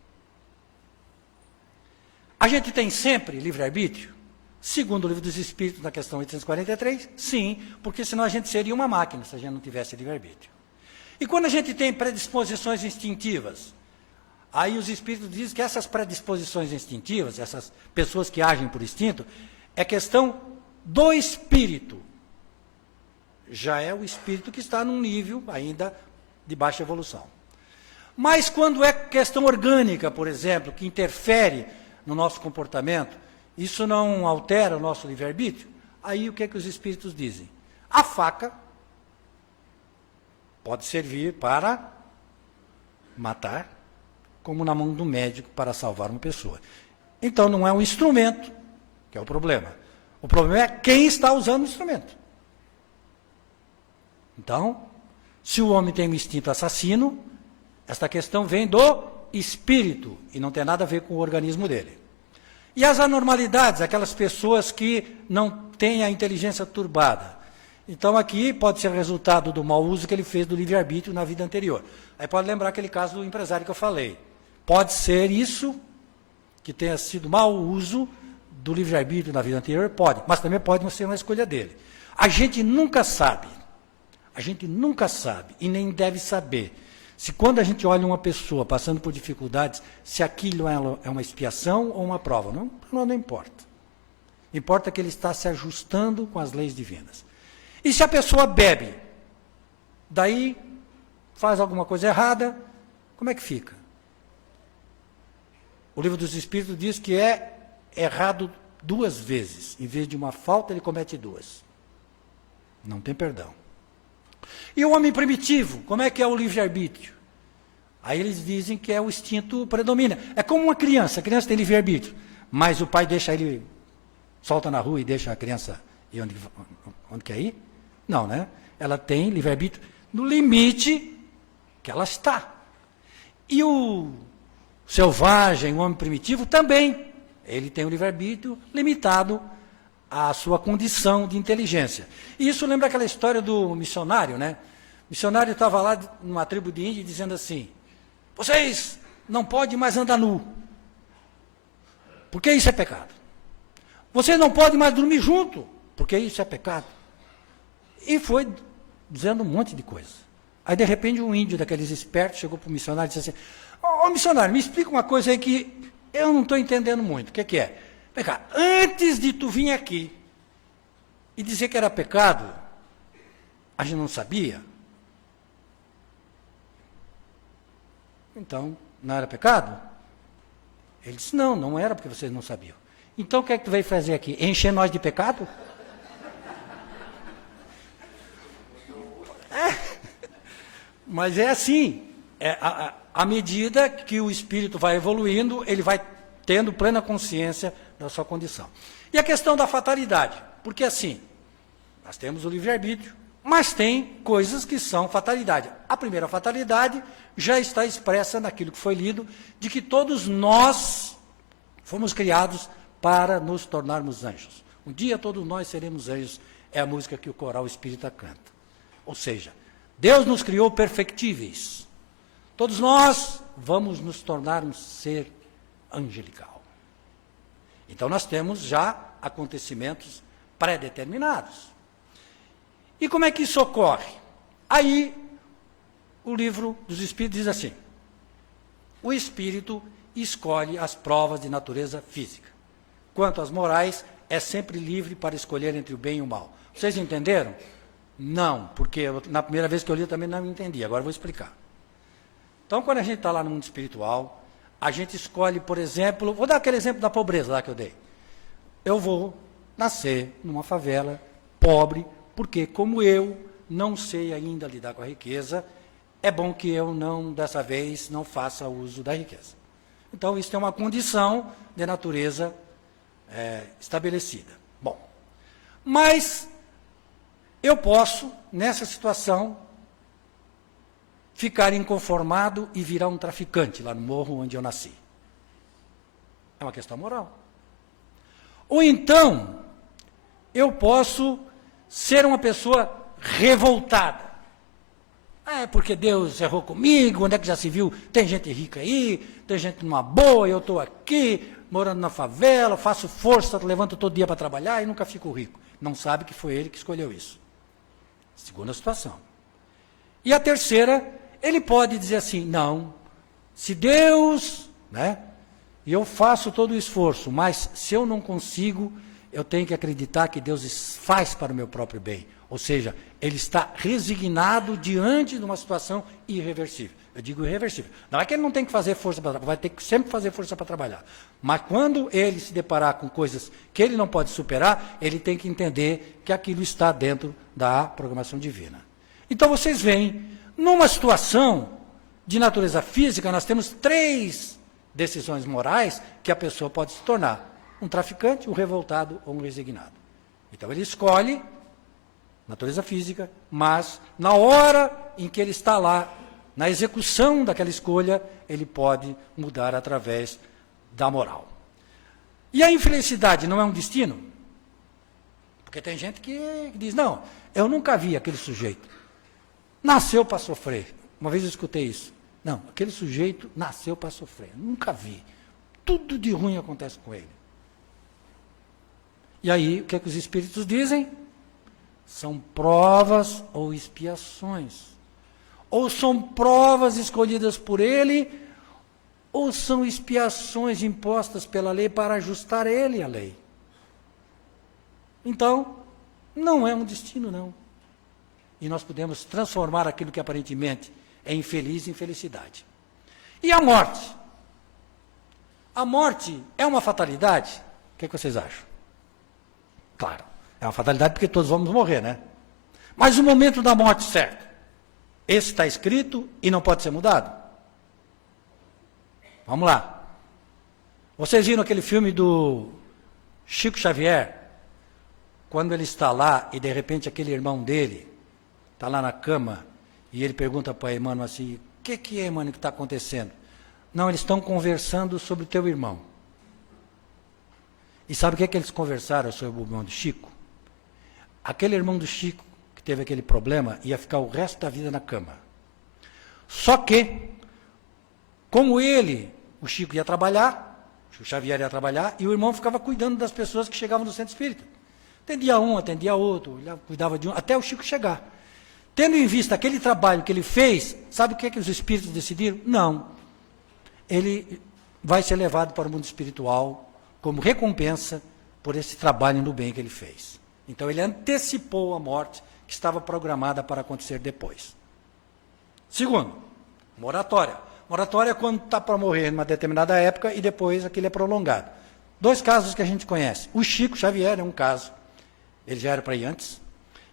A gente tem sempre livre-arbítrio? Segundo o Livro dos Espíritos, na questão 843, sim, porque senão a gente seria uma máquina, se a gente não tivesse livre-arbítrio. E quando a gente tem predisposições instintivas, aí os Espíritos dizem que essas predisposições instintivas, essas pessoas que agem por instinto, é questão do espírito. Já é o espírito que está num nível ainda de baixa evolução. Mas quando é questão orgânica, por exemplo, que interfere no nosso comportamento, isso não altera o nosso livre-arbítrio, aí o que é que os espíritos dizem? A faca pode servir para matar, como na mão do médico para salvar uma pessoa. Então não é um instrumento que é o problema. O problema é quem está usando o instrumento. Então, se o homem tem um instinto assassino, esta questão vem do espírito e não tem nada a ver com o organismo dele. E as anormalidades, aquelas pessoas que não têm a inteligência turbada. Então aqui pode ser resultado do mau uso que ele fez do livre-arbítrio na vida anterior. Aí pode lembrar aquele caso do empresário que eu falei. Pode ser isso, que tenha sido mau uso do livre-arbítrio na vida anterior? Pode, mas também pode não ser uma escolha dele. A gente nunca sabe, e nem deve saber, se quando a gente olha uma pessoa passando por dificuldades, se aquilo é uma expiação ou uma prova. Não importa. Importa que ele está se ajustando com as leis divinas. E se a pessoa bebe, daí faz alguma coisa errada, como é que fica? O Livro dos Espíritos diz que é errado 2 vezes. Em vez de uma falta, ele comete 2. Não tem perdão. E o homem primitivo, como é que é o livre-arbítrio? Aí eles dizem que é o instinto predomina. É como uma criança. A criança tem livre-arbítrio, mas o pai deixa ele, solta na rua e deixa a criança ir onde quer ir? Não, né? Ela tem livre-arbítrio no limite que ela está. E o selvagem, o homem primitivo, também. Ele tem o livre-arbítrio limitado à sua condição de inteligência. E isso lembra aquela história do missionário, né? O missionário estava lá numa tribo de índio dizendo assim, vocês não podem mais andar nu, porque isso é pecado. Vocês não podem mais dormir junto, porque isso é pecado. E foi dizendo um monte de coisa. Aí, de repente, um índio daqueles espertos chegou para o missionário e disse assim, ô missionário, me explica uma coisa aí que eu não estou entendendo muito. O que é? Vem cá, antes de tu vir aqui e dizer que era pecado, a gente não sabia? Então, não era pecado? Ele disse, não, não era porque vocês não sabiam. Então o que é que tu veio fazer aqui? Encher nós de pecado? Mas é assim, à medida que o espírito vai evoluindo, ele vai tendo plena consciência da sua condição. E a questão da fatalidade, porque assim, nós temos o livre-arbítrio, mas tem coisas que são fatalidade. A primeira fatalidade já está expressa naquilo que foi lido, de que todos nós fomos criados para nos tornarmos anjos. Um dia todos nós seremos anjos, é a música que o coral espírita canta. Ou seja, Deus nos criou perfectíveis. Todos nós vamos nos tornar um ser angelical. Então nós temos já acontecimentos pré-determinados. E como é que isso ocorre? Aí, o livro dos Espíritos diz assim, o Espírito escolhe as provas de natureza física. Quanto às morais, é sempre livre para escolher entre o bem e o mal. Vocês entenderam? Não, porque na primeira vez que eu li eu também não entendi, agora eu vou explicar. Então, quando a gente está lá no mundo espiritual, a gente escolhe, por exemplo, vou dar aquele exemplo da pobreza lá que eu dei. Eu vou nascer numa favela, pobre, porque como eu não sei ainda lidar com a riqueza, é bom que eu não, dessa vez, não faça uso da riqueza. Então, isso é uma condição de natureza estabelecida. Bom, mas eu posso, nessa situação, ficar inconformado e virar um traficante lá no morro onde eu nasci. É uma questão moral. Ou então, eu posso ser uma pessoa revoltada. É porque Deus errou comigo, onde é que já se viu? Tem gente rica aí, tem gente numa boa, eu estou aqui, morando na favela, faço força, levanto todo dia para trabalhar e nunca fico rico. Não sabe que foi ele que escolheu isso. Segunda situação. E a terceira, ele pode dizer assim, não, se Deus, e eu faço todo o esforço, mas se eu não consigo, eu tenho que acreditar que Deus faz para o meu próprio bem. Ou seja, ele está resignado diante de uma situação irreversível. Eu digo irreversível. Não é que ele não tem que fazer força para trabalhar, vai ter que sempre fazer força para trabalhar. Mas quando ele se deparar com coisas que ele não pode superar, ele tem que entender que aquilo está dentro da programação divina. Então vocês veem, numa situação de natureza física, nós temos 3 decisões morais que a pessoa pode se tornar. Um traficante, um revoltado ou um resignado. Então ele escolhe natureza física, mas na hora em que ele está lá, na execução daquela escolha, ele pode mudar através da moral. E a infelicidade não é um destino? Porque tem gente que diz, não, eu nunca vi aquele sujeito. Nasceu para sofrer. Uma vez eu escutei isso. Não, aquele sujeito nasceu para sofrer. Nunca vi. Tudo de ruim acontece com ele. E aí, o que é que os espíritos dizem? São provas ou expiações. Ou são provas escolhidas por ele, ou são expiações impostas pela lei para ajustar ele à lei. Então, não é um destino, não. E nós podemos transformar aquilo que aparentemente é infeliz em felicidade. E a morte? A morte é uma fatalidade? O que vocês acham? Claro, é uma fatalidade porque todos vamos morrer, né? Mas o momento da morte certo, esse está escrito e não pode ser mudado? Vamos lá. Vocês viram aquele filme do Chico Xavier? Quando ele está lá e de repente aquele irmão dele está lá na cama e ele pergunta para Emmanuel assim, o que é, Emmanuel, que está acontecendo? Não, eles estão conversando sobre o teu irmão. E sabe o que eles conversaram sobre o irmão do Chico? Aquele irmão do Chico, que teve aquele problema, ia ficar o resto da vida na cama. Só que, como ele, o Chico ia trabalhar, o Xavier ia trabalhar, e o irmão ficava cuidando das pessoas que chegavam no centro espírita. Atendia um, atendia outro, cuidava de um, até o Chico chegar. Tendo em vista aquele trabalho que ele fez, sabe o que os espíritos decidiram? Não. Ele vai ser levado para o mundo espiritual como recompensa por esse trabalho no bem que ele fez. Então ele antecipou a morte que estava programada para acontecer depois. Segundo, moratória. Moratória é quando está para morrer em uma determinada época e depois aquilo é prolongado. 2 casos que a gente conhece. O Chico Xavier é um caso, ele já era para ir antes,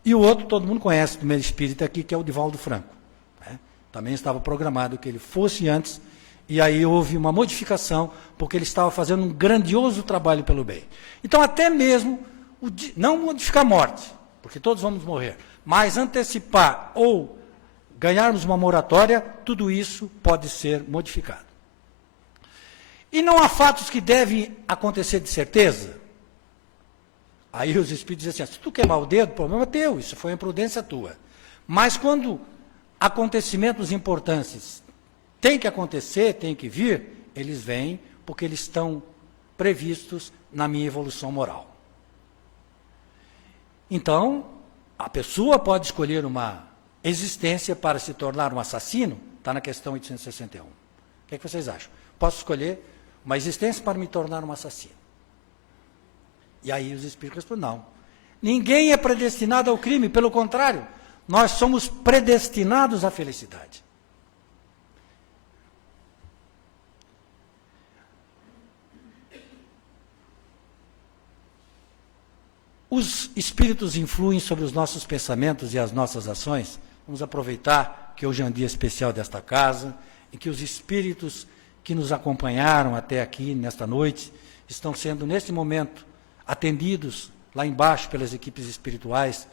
e o outro todo mundo conhece do meio espírita aqui, que é o Divaldo Franco. Né? Também estava programado que ele fosse antes, e aí houve uma modificação, porque ele estava fazendo um grandioso trabalho pelo bem. Então, até mesmo, não modificar a morte, porque todos vamos morrer, mas antecipar ou ganharmos uma moratória, tudo isso pode ser modificado. E não há fatos que devem acontecer de certeza? Aí os espíritos dizem assim, se tu queimar o dedo, o problema é teu, isso foi uma imprudência tua. Mas quando acontecimentos importantes têm que acontecer, têm que vir, eles vêm porque eles estão previstos na minha evolução moral. Então, a pessoa pode escolher uma existência para se tornar um assassino, está na questão 861. O que é que vocês acham? Posso escolher uma existência para me tornar um assassino? E aí os espíritos respondem, não. Ninguém é predestinado ao crime, pelo contrário, nós somos predestinados à felicidade. Os espíritos influem sobre os nossos pensamentos e as nossas ações. Vamos aproveitar que hoje é um dia especial desta casa, e que os espíritos que nos acompanharam até aqui, nesta noite, estão sendo, neste momento, atendidos lá embaixo pelas equipes espirituais,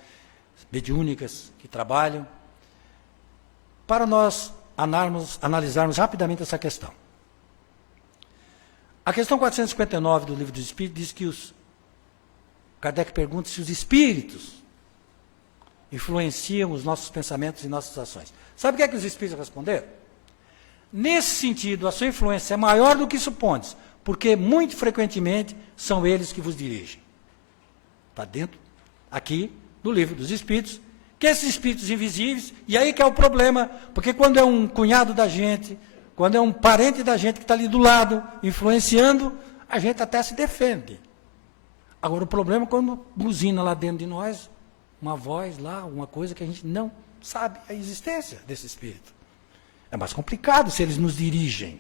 mediúnicas que trabalham, para nós analisarmos rapidamente essa questão. A questão 459 do Livro dos Espíritos diz que Kardec pergunta se os espíritos influenciam os nossos pensamentos e nossas ações. Sabe o que os espíritos responderam? Nesse sentido, a sua influência é maior do que supondes, porque muito frequentemente são eles que vos dirigem. Está dentro, aqui, do Livro dos Espíritos, que esses espíritos invisíveis, e aí que é o problema, porque quando é um cunhado da gente, quando é um parente da gente que está ali do lado, influenciando, a gente até se defende. Agora, o problema é quando buzina lá dentro de nós, uma voz lá, uma coisa que a gente não sabe a existência desse espírito. É mais complicado se eles nos dirigem.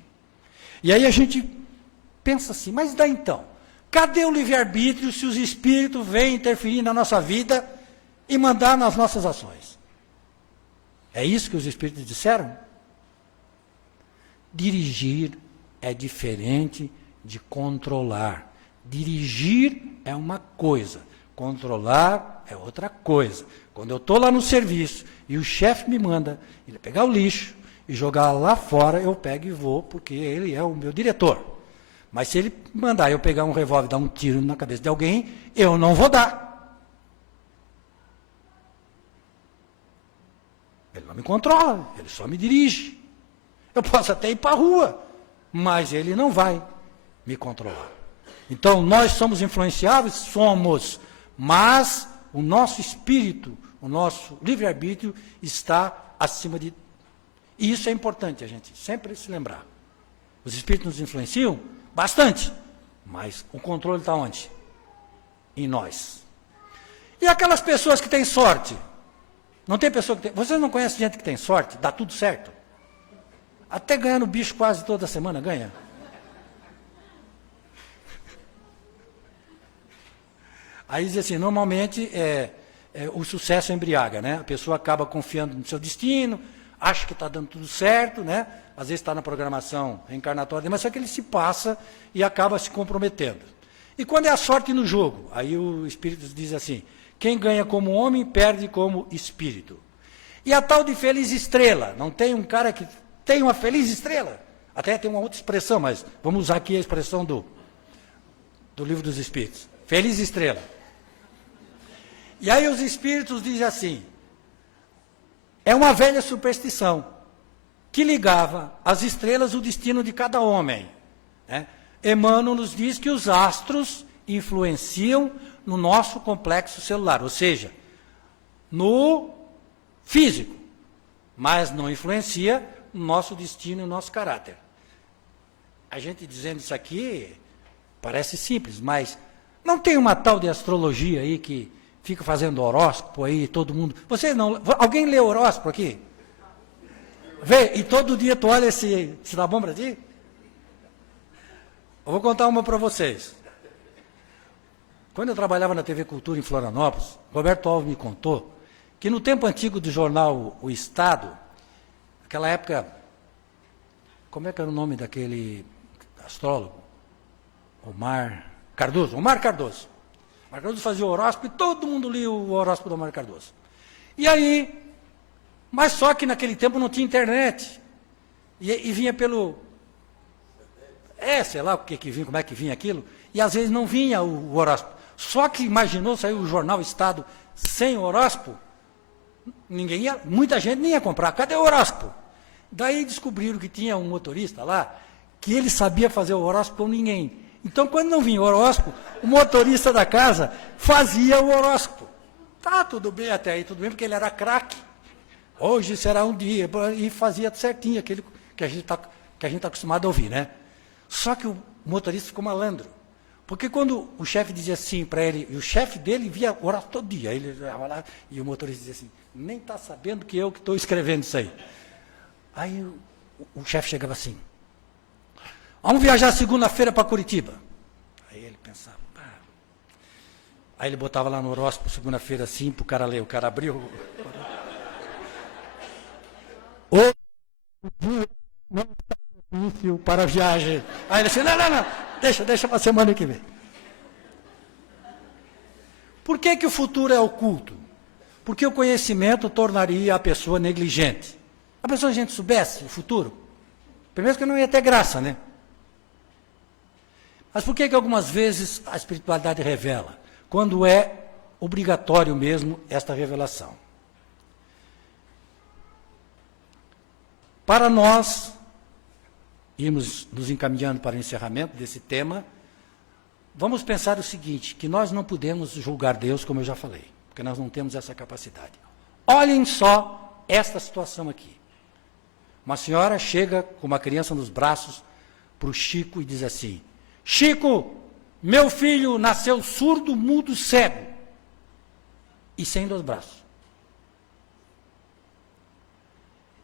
E aí a gente pensa assim, mas daí então? Cadê o livre-arbítrio se os espíritos vêm interferir na nossa vida e mandar nas nossas ações? É isso que os espíritos disseram? Dirigir é diferente de controlar. Dirigir é uma coisa, controlar é outra coisa. Quando eu estou lá no serviço e o chefe me manda ele pegar o lixo e jogar lá fora, eu pego e vou, porque ele é o meu diretor. Mas se ele mandar eu pegar um revólver e dar um tiro na cabeça de alguém, eu não vou dar. Ele não me controla, ele só me dirige. Eu posso até ir para a rua, mas ele não vai me controlar. Então, nós somos influenciáveis? Somos, mas o nosso espírito, o nosso livre-arbítrio está acima de... E isso é importante a gente sempre se lembrar. Os espíritos nos influenciam bastante, mas o controle está onde? Em nós. E aquelas pessoas que têm sorte? Não tem pessoa que tem... Vocês não conhecem gente que tem sorte? Dá tudo certo? Até ganhando bicho quase toda semana ganha. Aí diz assim, normalmente o sucesso embriaga, né? A pessoa acaba confiando no seu destino, acha que está dando tudo certo, né? Às vezes está na programação reencarnatória, mas só que ele se passa e acaba se comprometendo. E quando é a sorte no jogo? Aí o Espírito diz assim, quem ganha como homem, perde como espírito. E a tal de feliz estrela, não tem um cara que tem uma feliz estrela? Até tem uma outra expressão, mas vamos usar aqui a expressão do Livro dos Espíritos. Feliz estrela. E aí os espíritos dizem assim, é uma velha superstição que ligava às estrelas o destino de cada homem. Né? Emmanuel nos diz que os astros influenciam no nosso complexo celular, ou seja, no físico, mas não influencia no nosso destino e no nosso caráter. A gente dizendo isso aqui parece simples, mas não tem uma tal de astrologia aí que fica fazendo horóscopo aí, todo mundo... Vocês não... Alguém lê horóscopo aqui? Vê, e todo dia tu olha se dá bom para ti? Eu vou contar uma para vocês. Quando eu trabalhava na TV Cultura em Florianópolis, Roberto Alves me contou que no tempo antigo do jornal O Estado, naquela época, como é que era o nome daquele astrólogo? Omar Cardoso. Omar Cardoso fazia o horóscopo e todo mundo lia o horóscopo do Omar Cardoso. E aí, mas só que naquele tempo não tinha internet. E vinha pelo... sei lá o que vinha, como é que vinha aquilo. E às vezes não vinha o horóscopo. Só que imaginou sair o jornal Estado sem horóscopo? Muita gente nem ia comprar. Cadê o horóscopo? Daí descobriram que tinha um motorista lá, que ele sabia fazer o horóscopo com ninguém. Então, quando não vinha o horóscopo, o motorista da casa fazia o horóscopo. Tá, tudo bem até aí, tudo bem, porque ele era craque. Hoje será um dia, e fazia certinho aquilo que a gente está acostumado a ouvir, né? Só que o motorista ficou malandro. Porque quando o chefe dizia assim para ele, e o chefe dele via o horóscopo todo dia, ele estava lá, e o motorista dizia assim, nem está sabendo que eu que estou escrevendo isso aí. Aí o chefe chegava assim, vamos viajar segunda-feira para Curitiba. Aí ele pensava, aí ele botava lá no horóscopo, segunda-feira assim, para o cara ler, o cara abriu. O dia não está propício para a viagem. Aí ele disse, não, deixa para a semana que vem. Por que o futuro é oculto? Porque o conhecimento tornaria a pessoa negligente. A pessoa, se a gente soubesse o futuro, primeiro que não ia ter graça, né? Mas por que algumas vezes a espiritualidade revela? Quando é obrigatório mesmo esta revelação. Para nós irmos nos encaminhando para o encerramento desse tema, vamos pensar o seguinte, que nós não podemos julgar Deus, como eu já falei, porque nós não temos essa capacidade. Olhem só esta situação aqui. Uma senhora chega com uma criança nos braços para o Chico e diz assim, Chico, meu filho nasceu surdo, mudo, cego e sem 2 braços.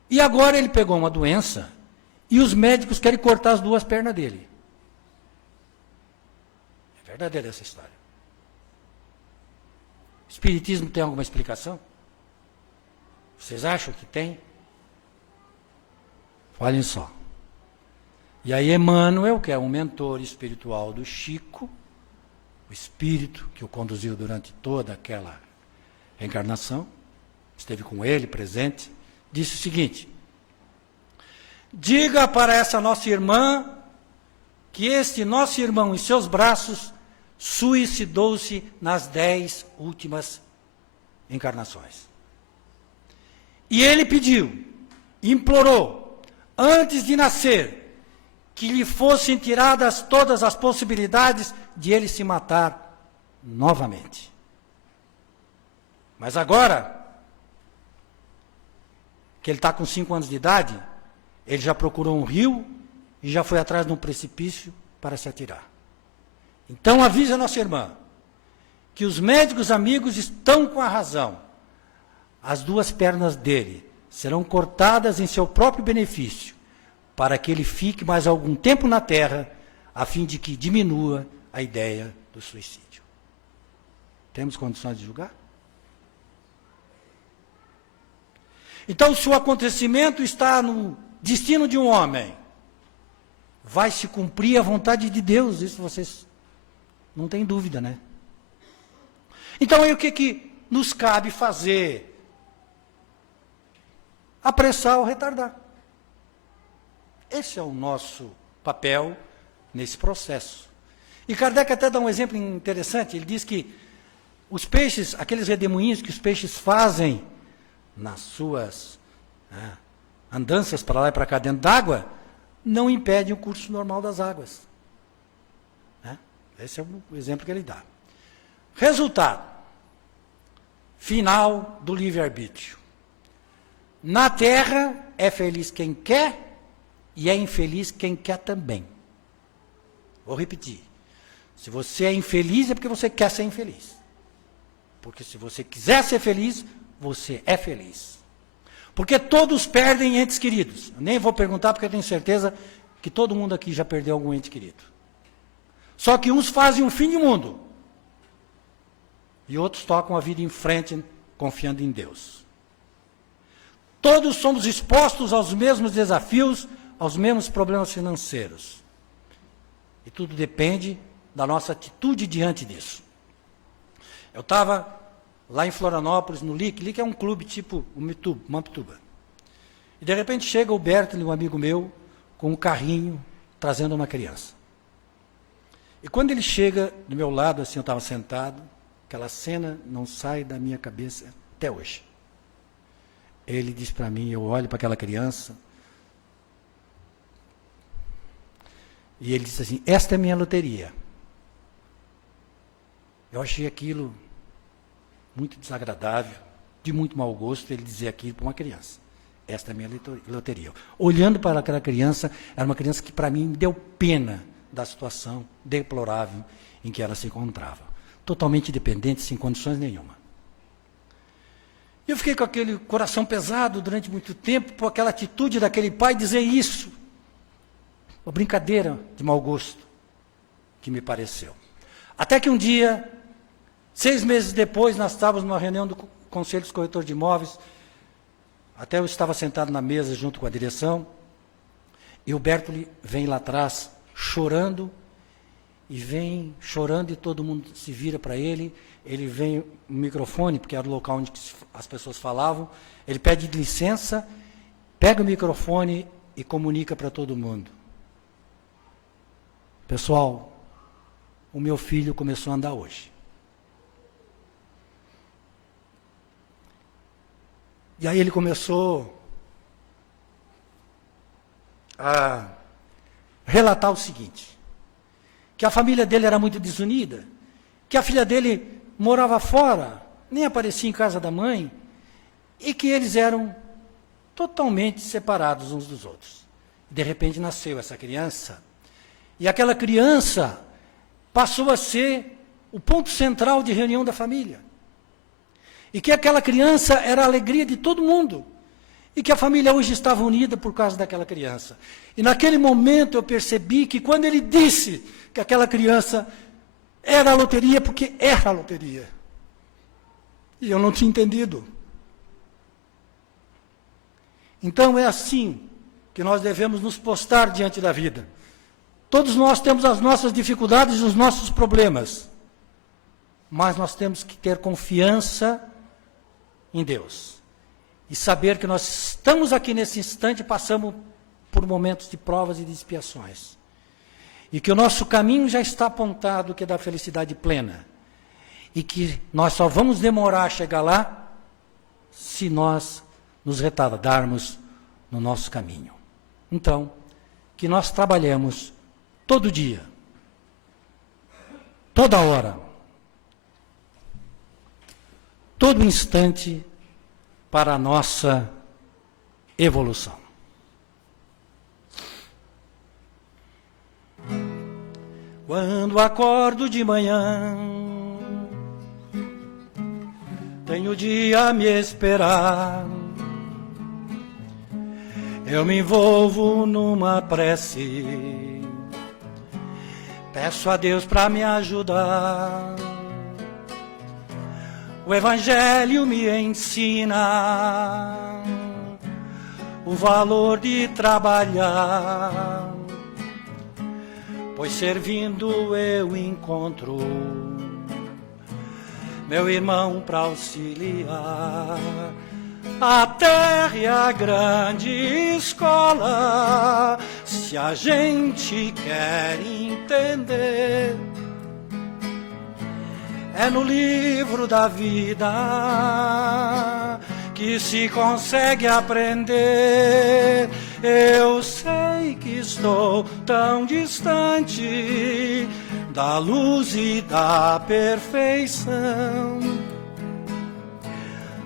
E agora ele pegou uma doença e os médicos querem cortar as 2 pernas dele. É verdadeira essa história. O Espiritismo tem alguma explicação? Vocês acham que tem? Olhem só. E aí Emmanuel, que é um mentor espiritual do Chico, o espírito que o conduziu durante toda aquela reencarnação, esteve com ele presente, disse o seguinte, diga para essa nossa irmã que este nosso irmão em seus braços suicidou-se nas 10 últimas encarnações. E ele pediu, implorou, antes de nascer, que lhe fossem tiradas todas as possibilidades de ele se matar novamente. Mas agora, que ele está com 5 anos de idade, ele já procurou um rio e já foi atrás de um precipício para se atirar. Então avisa a nossa irmã que os médicos amigos estão com a razão. As 2 pernas dele serão cortadas em seu próprio benefício, para que ele fique mais algum tempo na Terra, a fim de que diminua a ideia do suicídio. Temos condições de julgar? Então, se o acontecimento está no destino de um homem, vai se cumprir a vontade de Deus, isso vocês não têm dúvida, né? Então, aí o que nos cabe fazer? Apressar ou retardar. Esse é o nosso papel nesse processo. E Kardec até dá um exemplo interessante, ele diz que os peixes, aqueles redemoinhos que os peixes fazem nas suas andanças para lá e para cá dentro d'água, não impedem o curso normal das águas. Esse é o exemplo que ele dá. Resultado final do livre-arbítrio. Na Terra é feliz quem quer e é infeliz quem quer também. Vou repetir. Se você é infeliz é porque você quer ser infeliz. Porque se você quiser ser feliz, você é feliz. Porque todos perdem entes queridos. Nem vou perguntar, porque eu tenho certeza que todo mundo aqui já perdeu algum ente querido. Só que uns fazem um fim de mundo. E outros tocam a vida em frente, confiando em Deus. Todos somos expostos aos mesmos desafios, aos mesmos problemas financeiros. E tudo depende da nossa atitude diante disso. Eu estava lá em Florianópolis, no LIC. LIC é um clube tipo o Mamptuba. E de repente chega o Bertoli, um amigo meu, com um carrinho, trazendo uma criança. E quando ele chega do meu lado, assim, eu estava sentado, aquela cena não sai da minha cabeça até hoje. Ele diz para mim, eu olho para aquela criança, e ele disse assim, esta é minha loteria. Eu achei aquilo muito desagradável, de muito mau gosto, ele dizer aquilo para uma criança. Esta é a minha loteria. Olhando para aquela criança, era uma criança que para mim me deu pena da situação deplorável em que ela se encontrava. Totalmente dependente, sem condições nenhuma. E eu fiquei com aquele coração pesado durante muito tempo, por aquela atitude daquele pai dizer isso. Uma brincadeira de mau gosto que me pareceu. Até que um dia, 6 meses depois, nós estávamos numa reunião do Conselho dos Corretores de Imóveis, até eu estava sentado na mesa junto com a direção, e o Bertoli vem lá atrás, chorando, e todo mundo se vira para ele, ele vem no microfone, porque era o local onde as pessoas falavam, ele pede licença, pega o microfone e comunica para todo mundo. Pessoal, o meu filho começou a andar hoje. E aí ele começou a relatar o seguinte, que a família dele era muito desunida, que a filha dele morava fora, nem aparecia em casa da mãe, e que eles eram totalmente separados uns dos outros. De repente nasceu essa criança, e aquela criança passou a ser o ponto central de reunião da família. E que aquela criança era a alegria de todo mundo. E que a família hoje estava unida por causa daquela criança. E naquele momento eu percebi que quando ele disse que aquela criança era a loteria, porque era a loteria. E eu não tinha entendido. Então é assim que nós devemos nos postar diante da vida. Todos nós temos as nossas dificuldades e os nossos problemas. Mas nós temos que ter confiança em Deus. E saber que nós estamos aqui nesse instante e passamos por momentos de provas e de expiações. E que o nosso caminho já está apontado, que é da felicidade plena. E que nós só vamos demorar a chegar lá se nós nos retardarmos no nosso caminho. Então, que nós trabalhemos todo dia, toda hora, todo instante para a nossa evolução. Quando acordo de manhã, tenho o dia a me esperar. Eu me envolvo numa prece, peço a Deus para me ajudar. O Evangelho me ensina o valor de trabalhar, pois servindo eu encontro meu irmão para auxiliar. A terra é a grande escola, se a gente quer entender. É no livro da vida que se consegue aprender. Eu sei que estou tão distante da luz e da perfeição,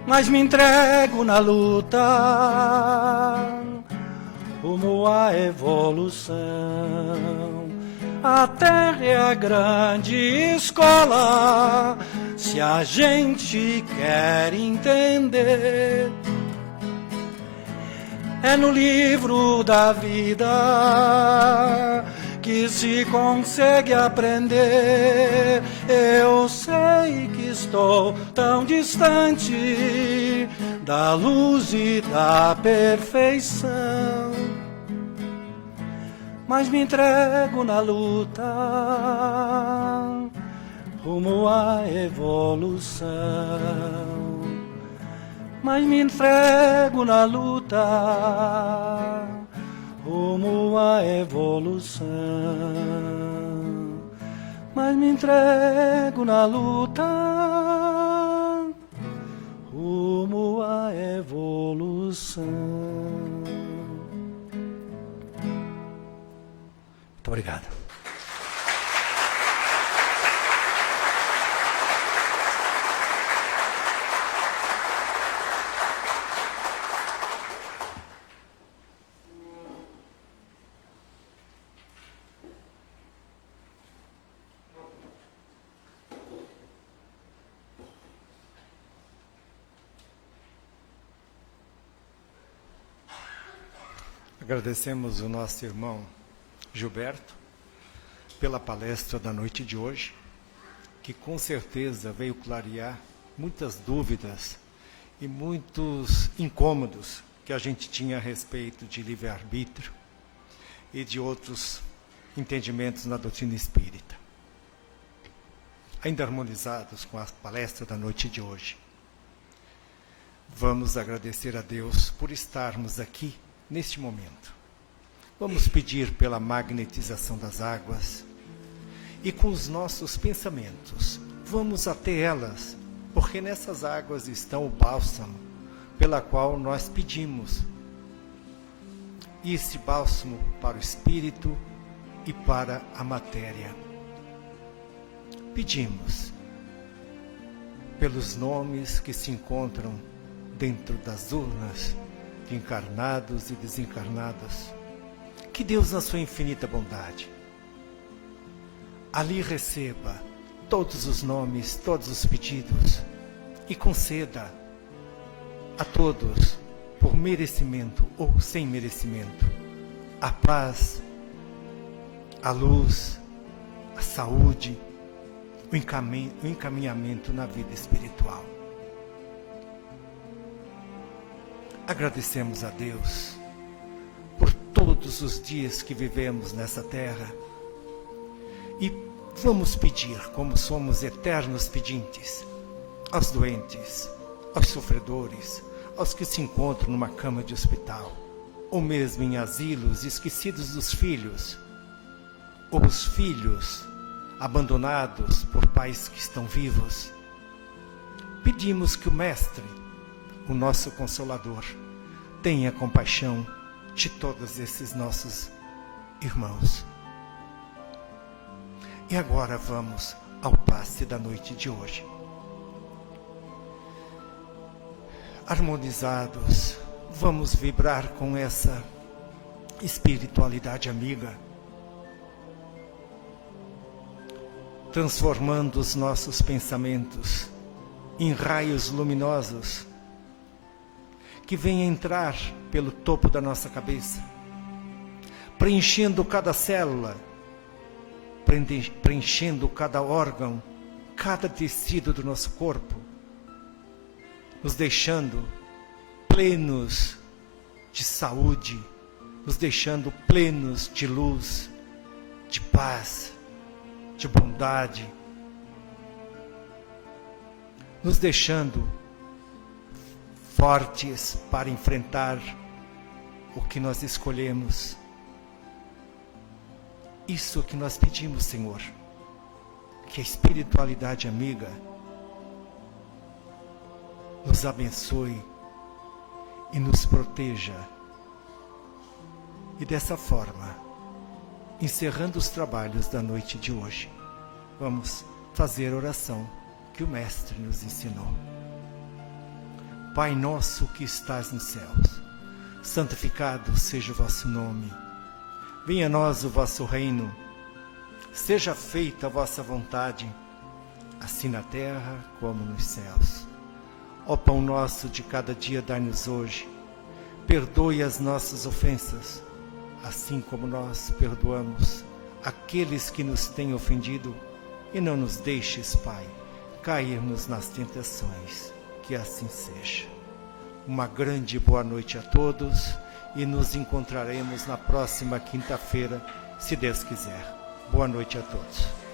mas me entrego na luta rumo à evolução. A terra é a grande escola, se a gente quer entender. é no livro da vida que se consegue aprender. Eu sei que estou tão distante da luz e da perfeição, mas me entrego na luta rumo à evolução. Mas me entrego na luta rumo à evolução. Mas me entrego na luta rumo à evolução. Muito obrigado. Agradecemos o nosso irmão Gilberto pela palestra da noite de hoje, que com certeza veio clarear muitas dúvidas e muitos incômodos que a gente tinha a respeito de livre-arbítrio e de outros entendimentos na doutrina espírita, ainda harmonizados com a palestra da noite de hoje. Vamos agradecer a Deus por estarmos aqui neste momento. Vamos pedir pela magnetização das águas e com os nossos pensamentos, vamos até elas, porque nessas águas estão o bálsamo pela qual nós pedimos. Esse bálsamo para o espírito e para a matéria. Pedimos pelos nomes que se encontram dentro das urnas de encarnados e desencarnados, que Deus, na sua infinita bondade, ali receba todos os nomes, todos os pedidos e conceda a todos, por merecimento ou sem merecimento, a paz, a luz, a saúde, o encaminhamento na vida espiritual. Agradecemos a Deus por todos os dias que vivemos nessa terra e vamos pedir, como somos eternos pedintes, aos doentes, aos sofredores, aos que se encontram numa cama de hospital, ou mesmo em asilos esquecidos dos filhos, ou os filhos abandonados por pais que estão vivos. Pedimos que o Mestre, o nosso Consolador, tenha compaixão de todos esses nossos irmãos. E agora vamos ao passe da noite de hoje. Harmonizados, vamos vibrar com essa espiritualidade amiga, transformando os nossos pensamentos em raios luminosos que venham entrar pelo topo da nossa cabeça, preenchendo cada célula, preenchendo cada órgão, cada tecido do nosso corpo, nos deixando plenos de saúde, nos deixando plenos de luz, de paz, de bondade, nos deixando fortes para enfrentar o que nós escolhemos. Isso que nós pedimos, Senhor, que a espiritualidade amiga nos abençoe e nos proteja. E dessa forma, encerrando os trabalhos da noite de hoje, vamos fazer a oração que o Mestre nos ensinou. Pai nosso que estás nos céus, santificado seja o vosso nome. Venha a nós o vosso reino. Seja feita a vossa vontade, assim na terra como nos céus. Ó pão nosso de cada dia dai-nos hoje. perdoe as nossas ofensas, assim como nós perdoamos aqueles que nos têm ofendido, e não nos deixes, Pai, cairmos nas tentações, que assim seja. Uma grande boa noite a todos, e nos encontraremos na próxima quinta-feira, se Deus quiser. Boa noite a todos.